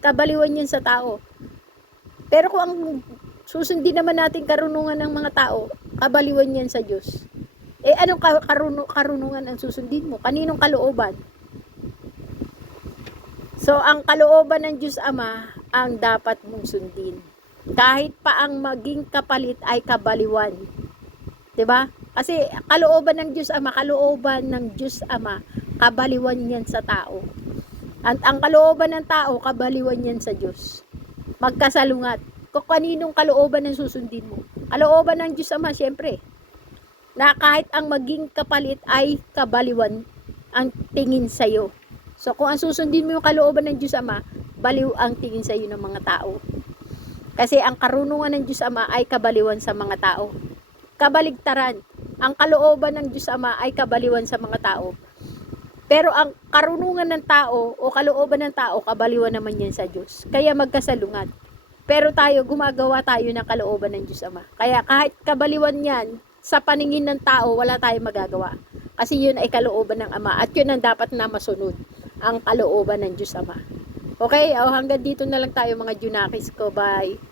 kabaliwan yan sa tao. Pero kung ang susundin naman natin karunungan ng mga tao, kabaliwan yan sa Diyos. Eh, anong karunungan ang susundin mo? Kaninong kalooban? So, ang kalooban ng Diyos Ama ang dapat mong sundin. Kahit pa ang maging kapalit ay kabaliwan. 'Di ba? Kasi kalooban ng Diyos Ama, kabaliwan yan sa tao. At ang kalooban ng tao, kabaliwan yan sa Diyos. Magkasalungat. Kung kaninong kalooban ang susundin mo. Kalooban ng Diyos Ama, syempre. Na kahit ang maging kapalit ay kabaliwan ang tingin sa'yo. So, kung ang susundin mo yung kalooban ng Diyos Ama, baliw ang tingin sa'yo ng mga tao. Kasi ang karunungan ng Diyos Ama ay kabaliwan sa mga tao. Kabaligtaran. Ang kalooban ng Diyos Ama ay kabaliwan sa mga tao. Pero ang karunungan ng tao o kalooban ng tao, kabaliwan naman yan sa Diyos. Kaya magkasalungat. Pero tayo, gumagawa tayo ng kalooban ng Diyos Ama. Kaya kahit kabaliwan yan, sa paningin ng tao, wala tayong magagawa. Kasi yun ay kalooban ng Ama. At yun ang dapat na masunod. Ang kalooban ng Diyos Ama. Okay? O hanggang dito na lang tayo mga Junakis ko. Bye.